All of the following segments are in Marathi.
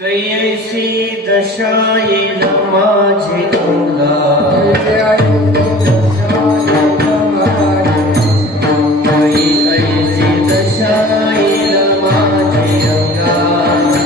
कैसी दशा येईल माझी अंगात, कैसी दशा येईल माझी अंगात,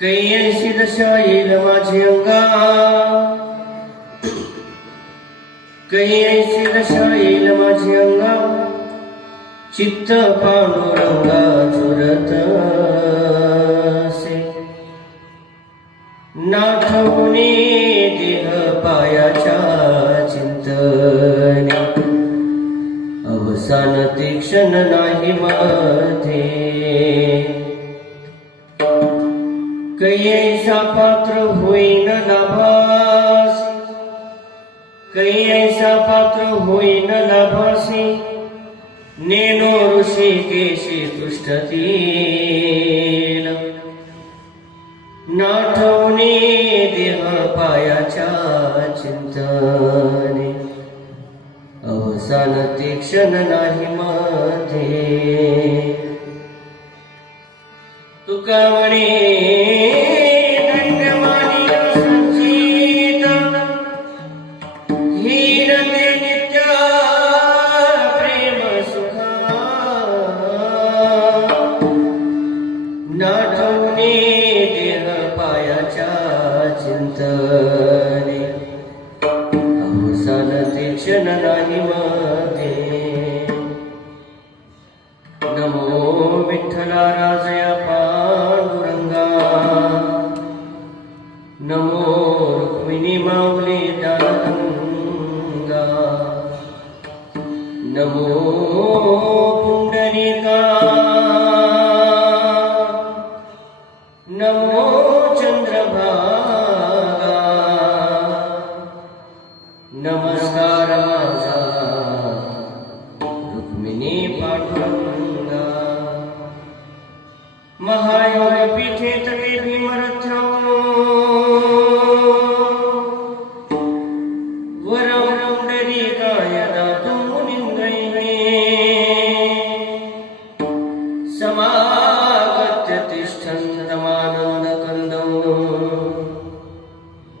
कैयशी दशा येईल माझी अंगा, कैयशी दशा येईल माझी अंगा, चित्त पांडुरंगा झुरतसे, नाठवणे देह पायाच्या चिंतने, अवसान ते क्षण नाही मध्ये, कैयसा पात्र होईन लाभास, कैयसा पात्र होईन लाभासी, नेनो ऋषिकेशी पृष्ठतील, नाठवणे देह पायाच्या चिंतने, अवसान ते क्षण नाही मध्ये, तुका म्हणे दंडमानिया संचित, हीन ते नित्य प्रेम सुखा, नाठवणे देह पायाच्या चिंतने, अवसान ते क्षण नाही मध्ये, नमो विठ्ठला राजया पांडुरंगा, नमो रुक्मिणी माऊली दानगंगा, नमो पुंडलिका, नमो चंद्रभागा, नमस्कार माझा रुक्मिणी पांडुरंगा, महायोग पीठे तटे भीमरथ, वरवरंडलिकाय दातुं मुनिन्द्रैः, समागत्य तिष्ठन्तमानन्दकन्दं,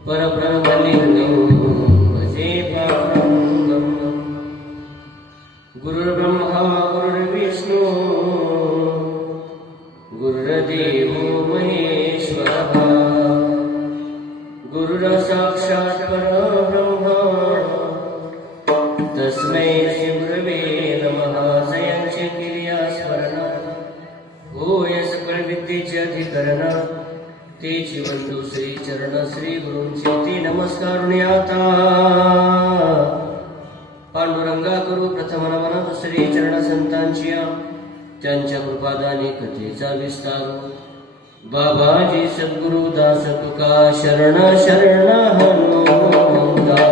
परब्रह्मलिङ्गं भजे पाण्डुरङ्गम्, गुरुर्ब्रह्मा गुरुर्विष्णु गुरुर्देवो महेश्वरः, गुरुर्साक्षात् परब्रह्म, तस्मै श्री गुरवे नमः. जयांचे क्रिया स्मरण होय सकळ विद्येचे अधिकरण, तेची बंधू श्री चरण श्री गुरूंचे ते नमस्कारुण आता. पांडुरंगा करू प्रथम नमन श्री चरण संतांची, त्यांच्या कृपादानी कथेचा विस्तार. बाबाजी सद्गुरु दास तुका शरण शरण हनुमंता.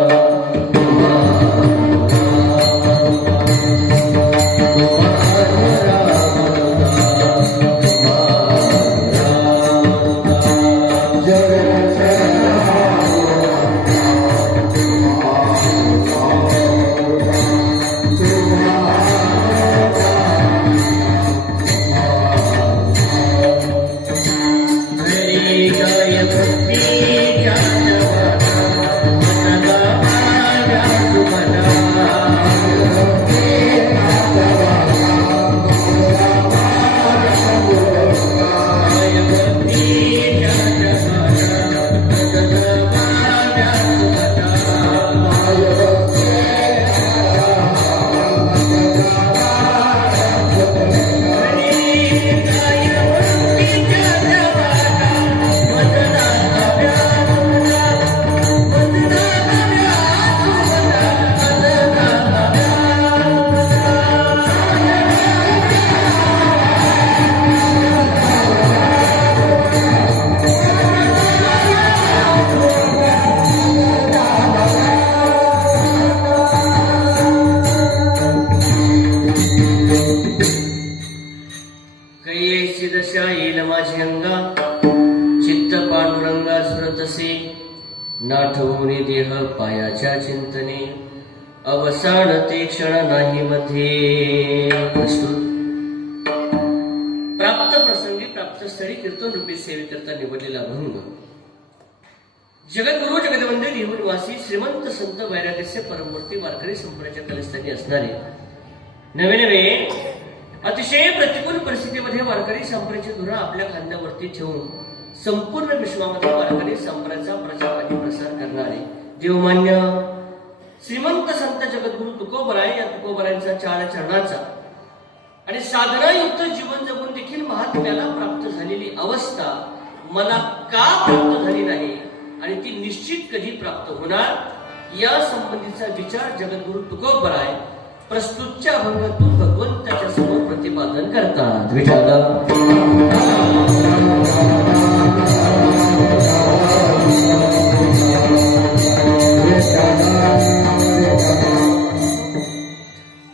नाठवणे देह पायाच्या चिंतने, अवसान ते क्षण नाही मध्ये. प्राप्त प्रसंगी प्राप्त स्थळी कीर्तन रूपी सेवेकरता निवडलेला भंग. जगद्गुरु जगदवंदे निवासी श्रीमंत संत वैराग्याचे परमूर्ती वारकरी संप्रदायाच्या कलस्थानी असणारे नवे नवे अतिशय प्रतिकूल परिस्थितीमध्ये वारकरी संप्रदायाची धुरा आपल्या खांद्यावरती ठेवून संपूर्ण विश्वामध्ये वारकरी संप्रदायाचा प्रचार आणि प्रसार करणारे देवमान्य श्रीमंत संत जगद्गुरु तुकोबराय, या तुकोबरायांचा चार चरणाचा आणि साधनायुक्त जीवन जगून देखील महात्म्याला प्राप्त झालेली अवस्था मला का प्राप्त झाली नाही आणि ती निश्चित कधी प्राप्त होणार, या संबंधीचा विचार जगद्गुरु तुकोबराय प्रस्तुतच्या अभंगातून भगवंताच्या समोर प्रतिपादन करतात.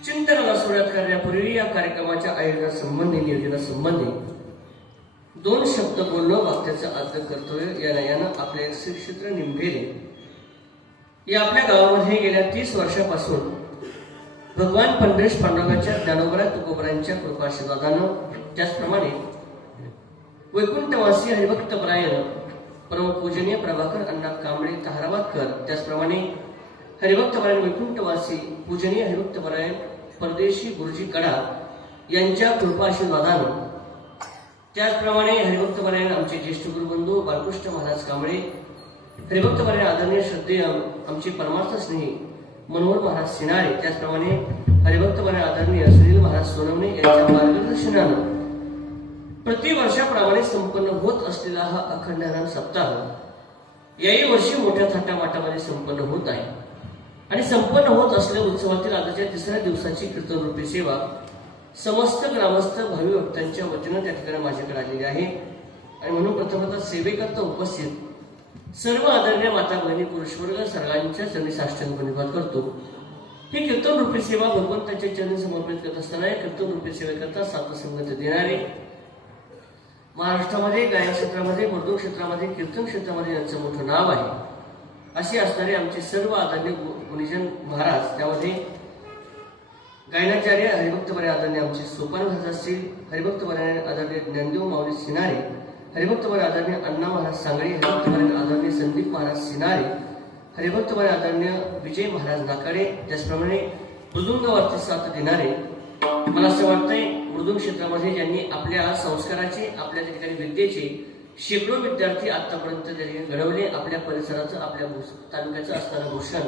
चिंतनाला सुरुवात करण्यापूर्वी या कार्यक्रमाच्या आयोजनासंबंधी, नियोजनासंबंधी दोन शब्द बोलणं वाक्याचं आदर कर्तव्य यानं आपले श्री क्षेत्र निंभेले या आपल्या गावामध्ये गेल्या 30 वर्षापासून भगवान पंढरीश पांडुरंगाच्या, ज्ञानोबराय तुकोबरायांच्या कृपाशीर्वादानं, त्याचप्रमाणे वैकुंठवासी हरिभक्त परायण परमपूजनीय प्रभाकर अण्णा कांबळे ताहराबादकर, त्याचप्रमाणे हरिभक्त परायण वैकुंठवासी पूजनीय हरिभक्त परायण परदेशी गुरुजी कडा यांच्या कृपाशीर्वादानं, त्याचप्रमाणे हरिभक्त परायण आमचे ज्येष्ठ गुरुबंधू बाळकृष्ण महाराज कांबळे, हरिभक्त परायण आदरणीय श्रद्धेय आमचे परमार्थ स्नेही मनोहर महाराज सिनारे, त्याचप्रमाणे हरिभक्त परायण आदरणीय सुनील महाराज सोनवणे यांच्या मार्गदर्शनानं प्रतिवर्षाप्रमाणे संपन्न होत असलेला हा अखंड हरिनाम सप्ताह याही वर्षी मोठ्या थाटामाटामध्ये संपन्न होत आहे. आणि संपन्न होत असलेल्या उत्सवातील आजच्या 3ऱ्या दिवसाची कीर्तन रूपी सेवा समस्त ग्रामस्थ भावी भक्तांच्या वतीनं त्या ठिकाणी माझ्याकडे आलेली आहे. आणि म्हणून प्रथमतः सेवेकरता उपस्थित सर्व आदरणीय माता बहिणी पुरुषवर्ग सर्वांच्या चरणी साष्टांग धन्यवाद करतो. ही कीर्तन रूपी सेवा भगवंताच्या चरणी समर्पित करत असताना या कीर्तन रूपी सेवेकरता साथसंगत देणारे महाराष्ट्रामध्ये गायन क्षेत्रामध्ये, मृदुंग क्षेत्रामध्ये, कीर्तन क्षेत्रामध्ये यांचं मोठं नाव आहे असे असणारे आमचे सर्व आदरणीय गुणीजन महाराज, त्यामध्ये गायनाचार्य हरिभक्त परायण आदरणीय आमचे सोपान महाराज असतील, हरिभक्त परायण आदरणीय ज्ञानदेव माऊली सिनारे, हरिभक्त परायण आदरणीय अण्णा महाराज सांगळे, हरिभक्त परायण आदरणीय संदीप महाराज सिनारे, हरिभक्त परायण आदरणीय विजय महाराज नाकाडे, त्याचप्रमाणे मृदुंगावरती साथ देणारे, मला असं वाटतंय मृदुंग क्षेत्रामध्ये ज्यांनी आपल्या संस्काराचे, आपल्या त्या ठिकाणी विद्येचे शेकडो विद्यार्थी आतापर्यंत त्यांनी घडवले, आपल्या परिसराचं, आपल्या तालुक्याचं असणारं भूषण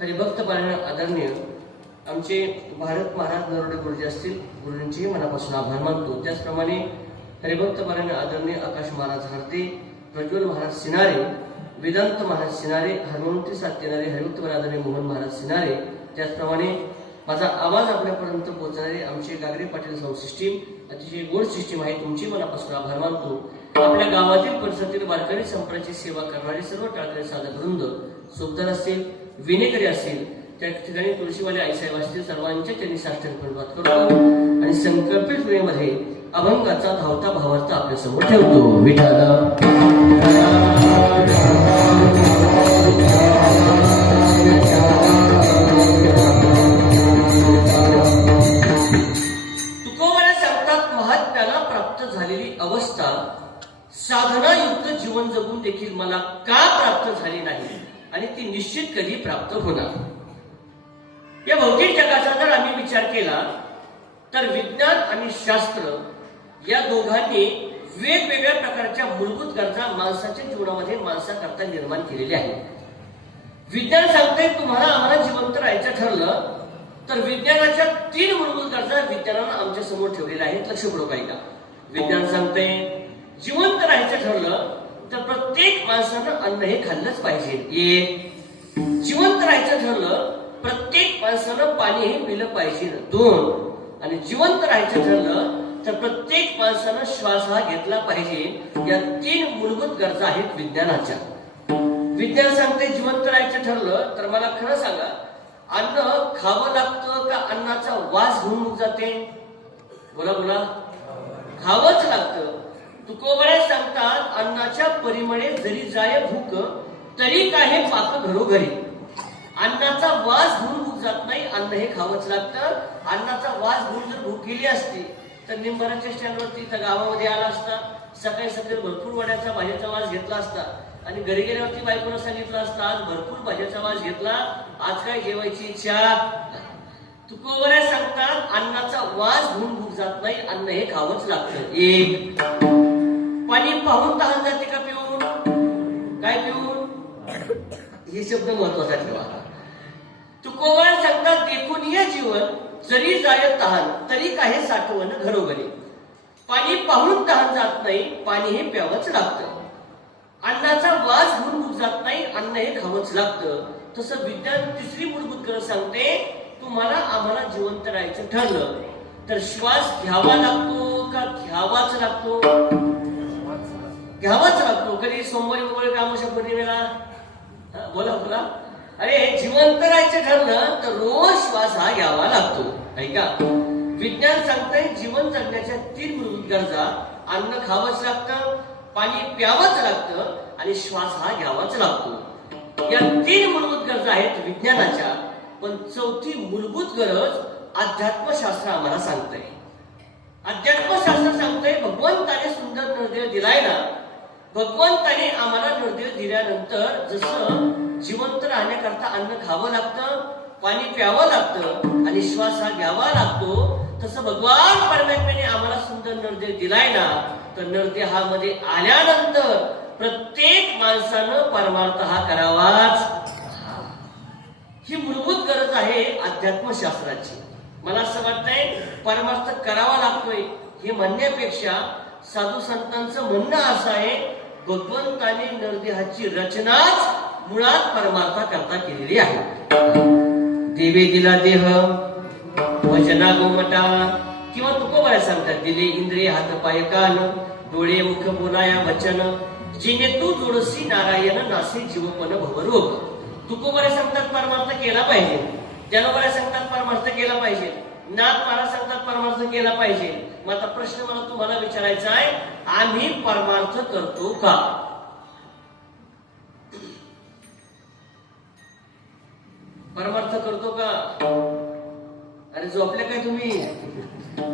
हरिभक्त परायण आदरणीय आमचे भारत महाराज नरोडे गुरुजी असतील, गुरुजींचेही मनापासून आभार मानतो. त्याचप्रमाणे हरिभक्त परायण आदरणीय आकाश महाराज हरते, प्रज्वल महाराज सिनारे, वेदांत महाराज सिनारे, हनुमंती साथ देणारे हरिभक्त परायण आदरणीय मोहन महाराज सिनारे, त्याचप्रमाणे माझा आवाज आपल्यापर्यंत पोहोचणारे आमचे गागरे पाटील साऊंड सिस्टीम, अतिशय गोड सिस्टीम आहे, तुमची मनापासून आभार मानतो. आपल्या गावातील परिसरातील वारकरी संप्रदायाची सेवा करणारे सर्व टाळकरी साधक वृंद, सुभदार असतील, विनेकरी असतील, त्या ठिकाणी तुळशीवाले आईसाहेब असतील, सर्वांच्या त्यांनी साष्टांग धन्यवाद करतो आणि संकल्पित वेळेमध्ये अभंगाचा धावता भावार्थ आपल्या समोर ठेवतो. विठाला तुकोबराय सांगतात, महात्म्याला प्राप्त झालेली अवस्था साधनायुक्त जीवन जगून देखील मला का प्राप्त झाली नाही आणि ती निश्चित कधी प्राप्त होणार. या भौतिक जगाचा जर आम्ही विचार केला तर विज्ञान आणि शास्त्र या दोघांनी वेगवेगळ्या प्रकारच्या मूलभूत गरजा माणसाच्या जीवनामध्ये माणसाकरता निर्माण केलेल्या आहेत. विज्ञान सांगते तुम्हाला आम्हाला जिवंत राहायचं ठरलं तर विज्ञानाच्या 3 मूलभूत गरजा विज्ञानानं आमच्या समोर ठेवलेल्या आहेत. लक्षपूर्वक ऐका. विज्ञान सांगते जिवंत राहायचं ठरलं तर प्रत्येक माणसानं अन्न हे खाल्लंच पाहिजे. 1. जिवंत राहायचं ठरलं प्रत्येक माणसानं पाणी हे पिलं पाहिजे. 2. आणि जिवंत राहायचं ठरलं तर प्रत्येक माणसानं श्वास हा घेतला पाहिजे. या 3 मूलभूत गरजा आहेत विज्ञानाच्या. विज्ञान सांगते जिवंत राहायचं ठरलं तर मला खरं सांगा, अन्न खावं लागतं का अन्नाचा वास घेऊन जाते? बोला बोला. खावंच लागतं. तुकोबराय सांगतात अन्नाच्या परिमळे जरी जाय भूक तरी काय पाक घरोघरी. अन्नाचा वास घेऊन भूक जात नाही, अन्न हे खावंच लागतं. अन्नाचा वास घेऊन जर भूक गेली असती तर निंबाराच्या स्टँडवरती इथं गावामध्ये आला असता, सकाळी सकाळी भरपूर वड्याचा भाजीचा वास घेतला असता आणि घरी गेल्यावरती बायकोला सांगितलं असतं आज भरपूर भाजीचा वास घेतला, आज काय जेवायची इच्छा. तुकोबराय सांगतात अन्नाचा वास घेऊन भूक जात नाही, अन्न हे खावंच लागतं. 1. पाणी पाहून तहान जाते का पिऊन? काय पिऊन? हे शब्द महत्वाचा ठेवा. तुकोबा सांगतात देखून हे जीवन जरी जाय तहान तरी काही साठवण घरोघरी. पाणी पाहून तहान जात नाही, पाणी हे प्यावंच लागतं. अन्नाचा वास घेऊन भूक जात नाही, अन्न हे खावंच लागतं. तसं विज्ञान तिसरी मूलभूत गरज सांगते, तुम्हाला आम्हाला जिवंत राहायचं ठरलं तर श्वास घ्यावा लागतो का घ्यावाच लागतो? घ्यावाच लागतो. कधी सोमवारी वगैरे अमावस्या पौर्णिमेला बोला बोला, अरे जिवंत राहायचं ठरलं तर रोज श्वास हा घ्यावा लागतो. ऐका, विज्ञान सांगतंय जीवन जगण्याच्या 3 मूलभूत गरजा, अन्न खावंच लागतं, पाणी प्यावंच लागतं आणि श्वास हा घ्यावाच लागतो. या 3 मूलभूत गरजा आहेत विज्ञानाच्या. पण 4थी मूलभूत गरज अध्यात्मशास्त्र आम्हाला सांगतंय. अध्यात्मशास्त्र सांगतंय भगवंताने सुंदर निर्देश दिलाय ना, भगवंताने आम्हाला निर्देश दिल्यानंतर जसं जिवंत राहण्याकरता अन्न खावं लागतं, पाणी प्यावं लागतं आणि श्वास हा घ्यावा लागतो, तसं भगवान परमात्म्याने आम्हाला सुंदर निर्देश दिलाय ना, तर निर्देश हा मध्ये आल्यानंतर प्रत्येक माणसानं परमार्थ हा करावाच. ही मूलभूत गरज आहे अध्यात्मशास्त्राची. मला असं वाटतंय परमार्थ करावा लागतोय हे म्हणण्यापेक्षा साधू संतांचं म्हणणं असं आहे, भगवंताने निर्देहाची रचनाच मुळात परमार्था करता केलेली आहे. देवे दिला देह वचना गोमटा, किंवा तुकोबा सांगतात दिले इंद्रिय हात पाय कान डोळे मुख बोलाया वचन, जिने तू जोडसी नारायण नासे जीवपण भवरोग. तुकोबा सांगतात परमार्थ केला पाहिजे, ज्ञानोबा सांगतात परमार्थ केला पाहिजे, नाथ महाराज सांगतात परमार्थ केला पाहिजे. मग आता प्रश्न मला तुम्हाला विचारायचा आहे, आम्ही परमार्थ करतो का? परमार्थ करतो का? अरे झोपले काय तुम्ही?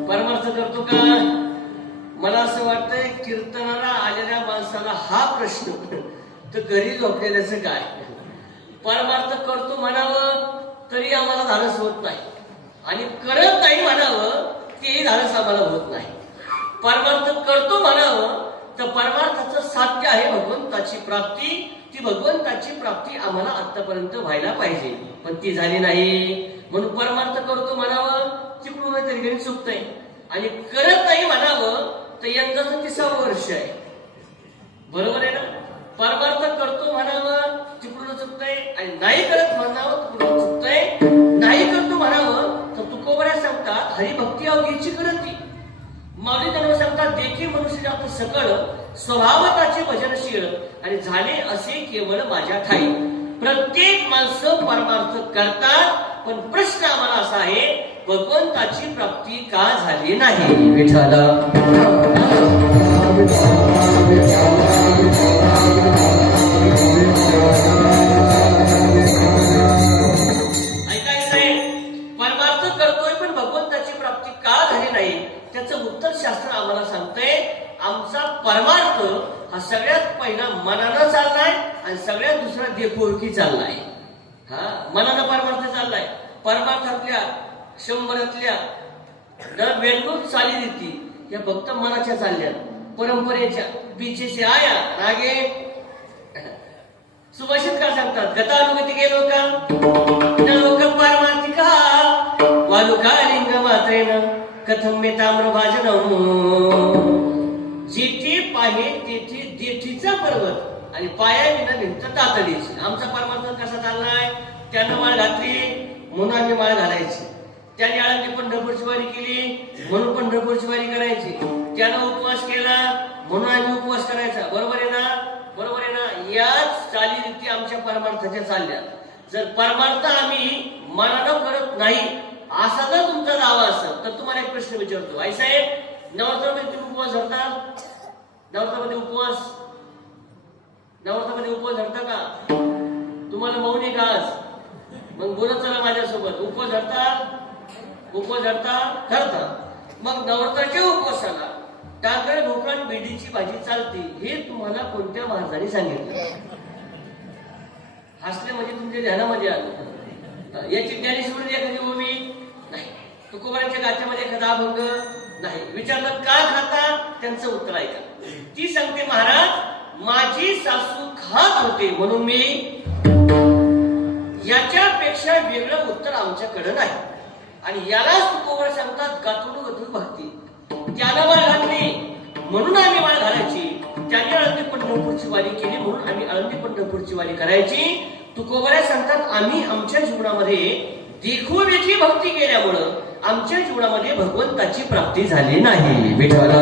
परमार्थ करतो का? मला असं वाटतंय कीर्तनाला आलेल्या माणसाला हा प्रश्न तर घरी झोपलेल्याचं काय? परमार्थ करतो म्हणावं तरी आम्हाला धाडस होत नाही, आणि करत नाही म्हणावं तेही धाडस आम्हाला होत नाही. परमार्थ करतो म्हणावं तर परमार्थाचं साध्य आहे भगवंताची प्राप्ती. ती भगवंताची प्राप्ती आम्हाला आतापर्यंत व्हायला पाहिजे, पण ती झाली नाही. म्हणून परमार्थ करतो म्हणावं तिकडून तरी घरी चुकतंय, आणि करत नाही म्हणावं तर यंदाचं 30वं वर्ष आहे. बरोबर आहे ना? परमार्थ करतो म्हणावं तिकडून चुकतंय, आणि नाही करत म्हणावं तिकडून चुकतंय. नाही करतो म्हणावं तर तुकोबा सांगतात हरिभक्ती अवघीची करती. माऊली त्यांना सांगतात देखी मनुष्य जात सकळ स्वभावताचे भजनशील, आणि झाले असे केवळ माझ्या ठाई. प्रत्येक माणसं परमार्थ करतात, पण प्रश्न आम्हाला असा आहे भगवंताची प्राप्ती का झाली नाही? विठ्ठला ऐकायचंय, परमार्थ करतोय पण भगवंताची प्राप्ती का झाली नाही त्याचं उत्तर शास्त्र आम्हाला सांगतंय. आमचा परमार्थ हा सगळ्यात पहिला मनानं चाललाय आणि सगळ्यात दुसरा देखोळकी चाललाय. हा मनानं परमार्थ चाललाय. परमार्थातल्या 100तल्या 99 चालीरीती या फक्त मनाच्या चालल्या, परंपरेच्या पीछे से आया आगे. सुभाषित का सांगतात गतानुगती गेलो का न लोक पारमार्थिका वालुका लिंग मात्रेन कथम मे ताम्र भाजनम. जेथे पाहे तेथे देठीचा पर्वत आणि पायाविना भिंत तातडीची. आमचा परमार्थ कसा चाललाय? त्यानं माळ घातली म्हणून आम्ही माळ घालायची, त्याने आळंदी पंढरपूरची वारी केली म्हणून पंढरपूरची वारी करायची, त्यानं उपवास केला म्हणून आम्ही उपवास करायचा. बरोबर आहे ना? बरोबर आहे ना? याच चालीरीती आमच्या परमार्थाच्या चालल्या. जर परमार्थ आम्ही मनानं करत नाही असा जर तुमचा दावा असेल तर तुम्हाला एक प्रश्न विचारतो. आई साहेब, नवरात्रामध्ये तुम्ही उपवास धरता? नवरात्रामध्ये उपवास धरता का? तुम्हाला मौनी का आज? मग बोलत चला माझ्यासोबत. उपवास धरता. मग नवरात्राच्या उपवासाला टाकर ढोकळा भेंडीची भाजी चालते हे तुम्हाला कोणत्या महाराजांनी सांगितलं? हसले म्हणजे तुमच्या ध्यानामध्ये आलं. याची ज्ञानेश्वरी एखादी ओवी नाही, तुकोबाराच्या गाच्यामध्ये एखादा अभंग नाही. विचारलं का खाता, त्यांचं उत्तर ऐका. ती सांगते महाराज माझी सासू खात होते म्हणून मी. याच्यापेक्षा वेगळं उत्तर आमच्याकडे नाही. आणि यालाच तुकोबर सांगतात गातुडू गतुडू भक्ती. त्याला माळ घातली म्हणून आम्ही माळ घालायची, त्याने आळंदी पंढरपूरची वारी केली म्हणून आम्ही आळंदी पंढरपूरची वारी करायची. तुकोबऱ्या सांगतात आम्ही आमच्या जीवनामध्ये देखोदेखी भक्ती केल्यामुळं आमच्या जीवनामध्ये भगवंताची प्राप्ती झाली नाही. विठ्ठला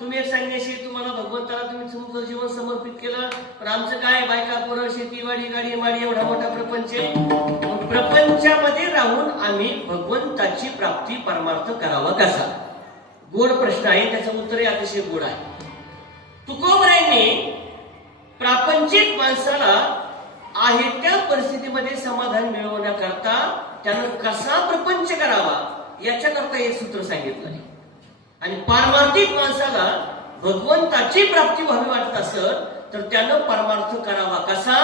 तुम्ही एक संन्यासी, तुम्हाला भगवंताला तुम्ही तुमचं जीवन समर्पित केलं, पण आमचं काय बायका पोरं शेतीवाडी गाडी माडी एवढा मोठा प्रपंच आहे. प्रपंचामध्ये राहून आम्ही भगवंताची प्राप्ती परमार्थ करावा कसा? गोड प्रश्न आहे, त्याचं उत्तरही अतिशय गोड आहे. तुकोबरायांनी प्रापंचिक माणसाला आहे त्या परिस्थितीमध्ये समाधान मिळवण्याकरता त्यानं कसा प्रपंच करावा याच्याकरता एक सूत्र सांगितलं आहे. आणि पारमार्थिक माणसाला भगवंताची प्राप्ती व्हावी वाटत असत तर त्यानं परमार्थ करावा कसा,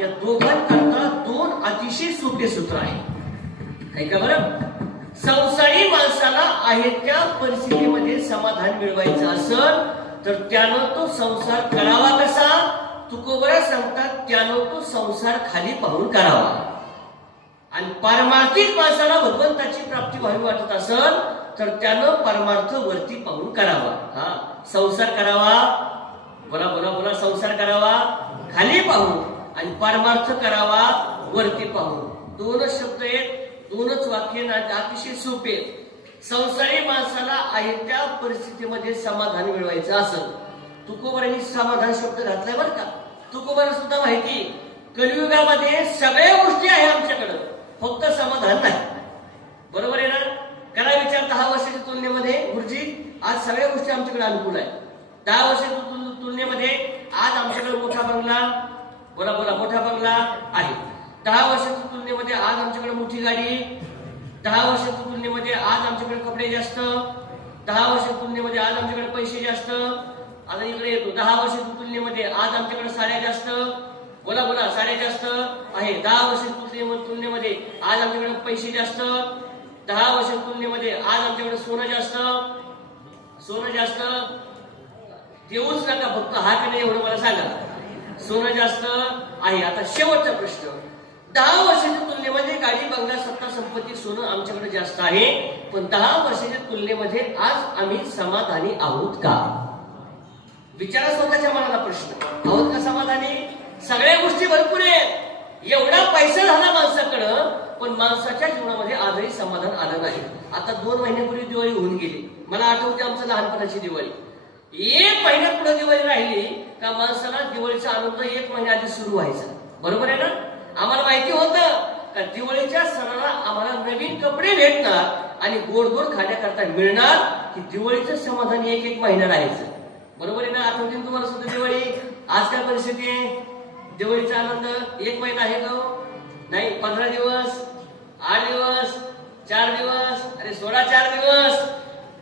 या दोघांकरता दोन अतिशय सोपे सूत्र आहे. ऐका बरं. संसारी माणसाला आहे त्या परिस्थितीमध्ये समाधान मिळवायचं असेल तर त्यानं तो संसार करावा कसा? तुकोबरा सांगतात त्यानं तो संसार खाली पाहून करावा. आणि पारमार्थिक माणसाला भगवंताची प्राप्ती व्हावी वाटत असेल तर त्यानं परमार्थ वरती पाहून करावा. हा, संसार करावा, बोला बोला बोला, संसार करावा खाली पाहून आणि परमार्थ करावा वरती पाहून. दोनच शब्द आहेत, दोनच वाक्य अतिशय सोपे. संसारी माणसाला आहे त्या परिस्थितीमध्ये समाधान मिळवायचं असेल, तुकोबरांनी समाधान शब्द घातलाय बरं का. तुकोबरा सुद्धा माहिती कलियुगामध्ये सगळ्या गोष्टी आहे आमच्याकडं, फक्त समाधान नाही. बरोबर आहे ना? करा विचार. 10 वर्षाच्या तुलनेमध्ये गुरुजी आज सगळ्या गोष्टी आमच्याकडे अनुकूल आहे. 10 वर्षाच्या तुलनेमध्ये आज आमच्याकडे मोठा बंगला, बोला बोला, मोठा बंगला आहे. 10 वर्षाच्या तुलनेमध्ये आज आमच्याकडे मोठी गाडी. 10 वर्षाच्या तुलनेमध्ये आज आमच्याकडे कपडे जास्त. 10 वर्षाच्या तुलनेमध्ये आज आमच्याकडे पैसे जास्त. आता इकडे येतो. 10 वर्षाच्या तुलनेमध्ये आज आमच्याकडे साड्या जास्त. बोला बोला, साड्या जास्त आहे. 10 वर्षाच्या तुलनेमध्ये आज आमच्याकडे पैसे जास्त. 10 वर्षाच्या तुलनेमध्ये आज आमच्याकडे सोनं जास्त. सोनं जास्त देऊच नका, फक्त हा की नाही एवढं मला सांगा. सोनं जास्त आहे. आता शेवटचा प्रश्न. 10 वर्षाच्या तुलनेमध्ये गाडी बंगला सत्ता संपत्ती सोनं आमच्याकडे जास्त आहे, पण 10 वर्षाच्या तुलनेमध्ये आज आम्ही समाधानी आहोत का? विचारा स्वतःच्या मनाला प्रश्न. आहोत का समाधानी? सगळ्या गोष्टी भरपूर आहेत, एवढा पैसा झाला माणसाकडं, पण माणसाच्या जीवनामध्ये आजही समाधान आलं नाही. आता 2 महिन्यापूर्वी दिवाळी होऊन गेली. मला आठवते आमच्या लहानपणाची दिवाळी. 1 महिन्या पुढे दिवाळी राहिली का माणसाला दिवाळीचा आनंद 1 महिन्या आधी सुरू व्हायचा. बरोबर आहे ना? आम्हाला माहिती होतं का दिवाळीच्या सणाला आम्हाला नवीन कपडे भेटणार आणि गोड गोड खाण्याकरता मिळणार, की दिवाळीचं समाधान 1 महिना राहायचं. बरोबर आहे ना? आठवते तुम्हाला सुद्धा दिवाळी. आज काय परिस्थिती आहे? दिवाळीचा आनंद 1 महिना आहे का? नाही. 15 दिवस, 8 दिवस, 4 दिवस, अरे 16 दिवस.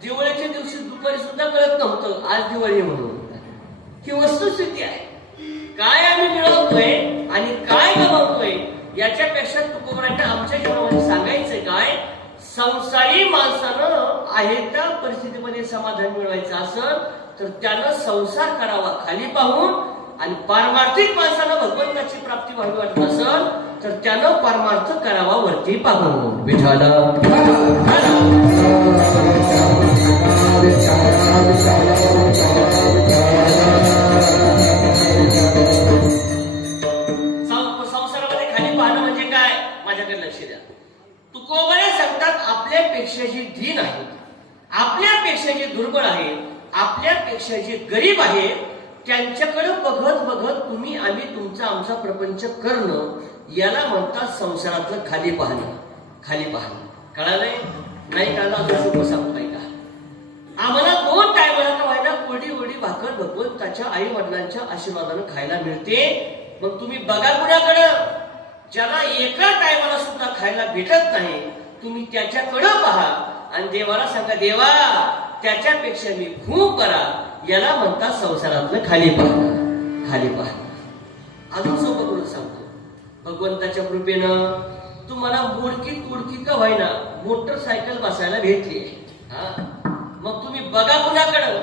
दिवाळीच्या दिवशी दुपारी सुद्धा कळत नव्हतं आज दिवाळी म्हणून. ही वस्तुस्थिती आहे. काय आम्ही मिळवतोय आणि काय गमावतोय याच्यापेक्षा तुकोबरांना आमच्या जीवनामध्ये सांगायचंय काय? संसारी माणसानं आहे त्या परिस्थितीमध्ये समाधान मिळवायचं असेल तर त्यानं संसार करावा खाली पाहून, आणि पारमार्थिक माणसानं भगवंताची प्राप्ती व्हावी वाटत असेल तर त्यानं परमार्थ करावा वरती पाहून. विठ्ठल संसारामध्ये खाली पाहणं म्हणजे काय? माझ्याकडे लक्ष द्या. तुकोबरे सांगतात आपल्यापेक्षा जे दीन आहेत, आपल्यापेक्षा जे दुर्बळ आहेत, आपल्यापेक्षा जे गरीब आहेत, त्यांच्याकडे बघत बघत तुम्ही आम्ही तुमचा आमचा प्रपंच करणं, याला म्हणतात संसारातलं खाली पाहणं. खाली पाहणं. कळालंय? नाही कळलं अजून सोपं सांगताय का? आम्हाला 2 टायमाला का व्हायला कोरडी वडी भाकर भगवंताच्या आई वडिलांच्या आशीर्वादानं खायला मिळते. मग तुम्ही बघा कुणाकडं? ज्याला एका टायमाला सुद्धा खायला भेटत नाही, तुम्ही त्याच्याकडं पहा आणि देवाला सांगा, देवा त्याच्यापेक्षा मी खूप बरा, याला म्हणतात संसारातलं खाली पाहणं. खाली पाहणं अजून सोपं करून सांगतो. भगवंताच्या कृपेनं तुम्हाला मोडकी का व्हायना मोटरसायकल बसायला भेटली. मग तुम्ही बघा कुणाकडं,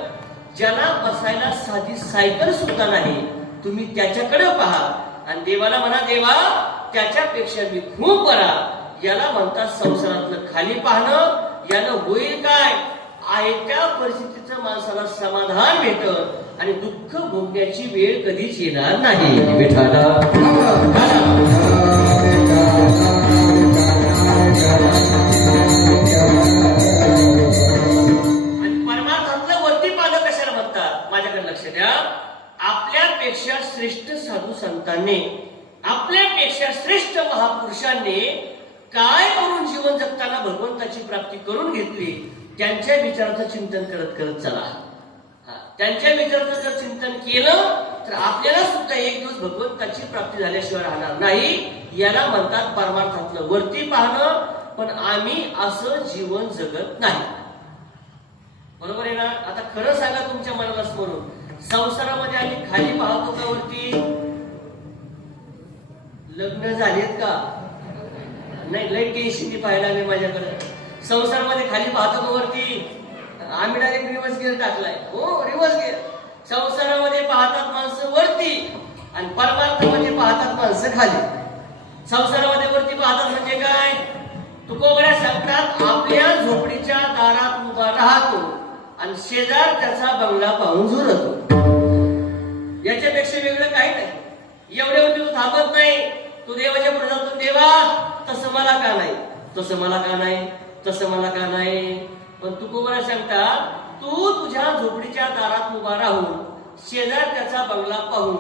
ज्याला बसायला साधी सायकल सुद्धा नाही, तुम्ही त्याच्याकडे पहा आणि देवाला म्हणा, देवा त्याच्यापेक्षा मी खूप बरा, याला म्हणतात संसारातलं खाली पाहणं. यानं होईल काय, आहे त्या परिस्थितीचं माणसाला समाधान भेटत आणि दुःख भोगण्याची वेळ कधीच येणार नाही. विठाला आणि परमार्थातलं वरती पाहणं कशाला म्हणतात, माझ्याकडे लक्ष द्या. आपल्यापेक्षा श्रेष्ठ साधू संतांनी, आपल्यापेक्षा श्रेष्ठ महापुरुषांनी काय करून जीवन जगताना भगवंताची प्राप्ती करून घेतली, त्यांच्या विचाराचं चिंतन करत करत चला. त्यांच्या विचाराचं जर चिंतन केलं तर आपल्याला सुद्धा एक दिवस भगवंताची प्राप्ती झाल्याशिवाय राहणार नाही. याला म्हणतात परमार्थातलं वरती पाहणं. पण आम्ही असं जीवन जगत नाही. बरोबर आहे ना? आता खरं सांगा तुमच्या मनाला स्मरून, संसारामध्ये आम्ही खाली पाहतो का वरती? लग्न झालेत का? नाही, लई टेन्शन पाहायला मी माझ्याकडे. संसारामध्ये खाली पाहतो का वरती? आम्ही डायरेक्ट रिव्हर्स गिअर टाकलाय. हो, रिव्हर्स गिअर. संसारामध्ये पाहतात माणसं वरती आणि परमार्थामध्ये पाहतात माणसं खाली. संसारामध्ये वरती पाहतात म्हणजे काय? तुकोबऱ्या सांगतात, आपल्या झोपडीच्या दारात उभा राहतो आणि शेजार त्याचा बंगला पाहून झुरतो. याच्यापेक्षा वेगळं काही नाही. एवढ्यावर तू थांबत नाही. तू देवाच्या पुढे जातो, देवा तसं मला का नाही, तसं मला का नाही, तसं मला का नाही. पण तुकोबऱ्या सांगतात, तू तुझ्या झोपडीच्या दारात उभा राहून शेजार त्याचा बंगला पाहून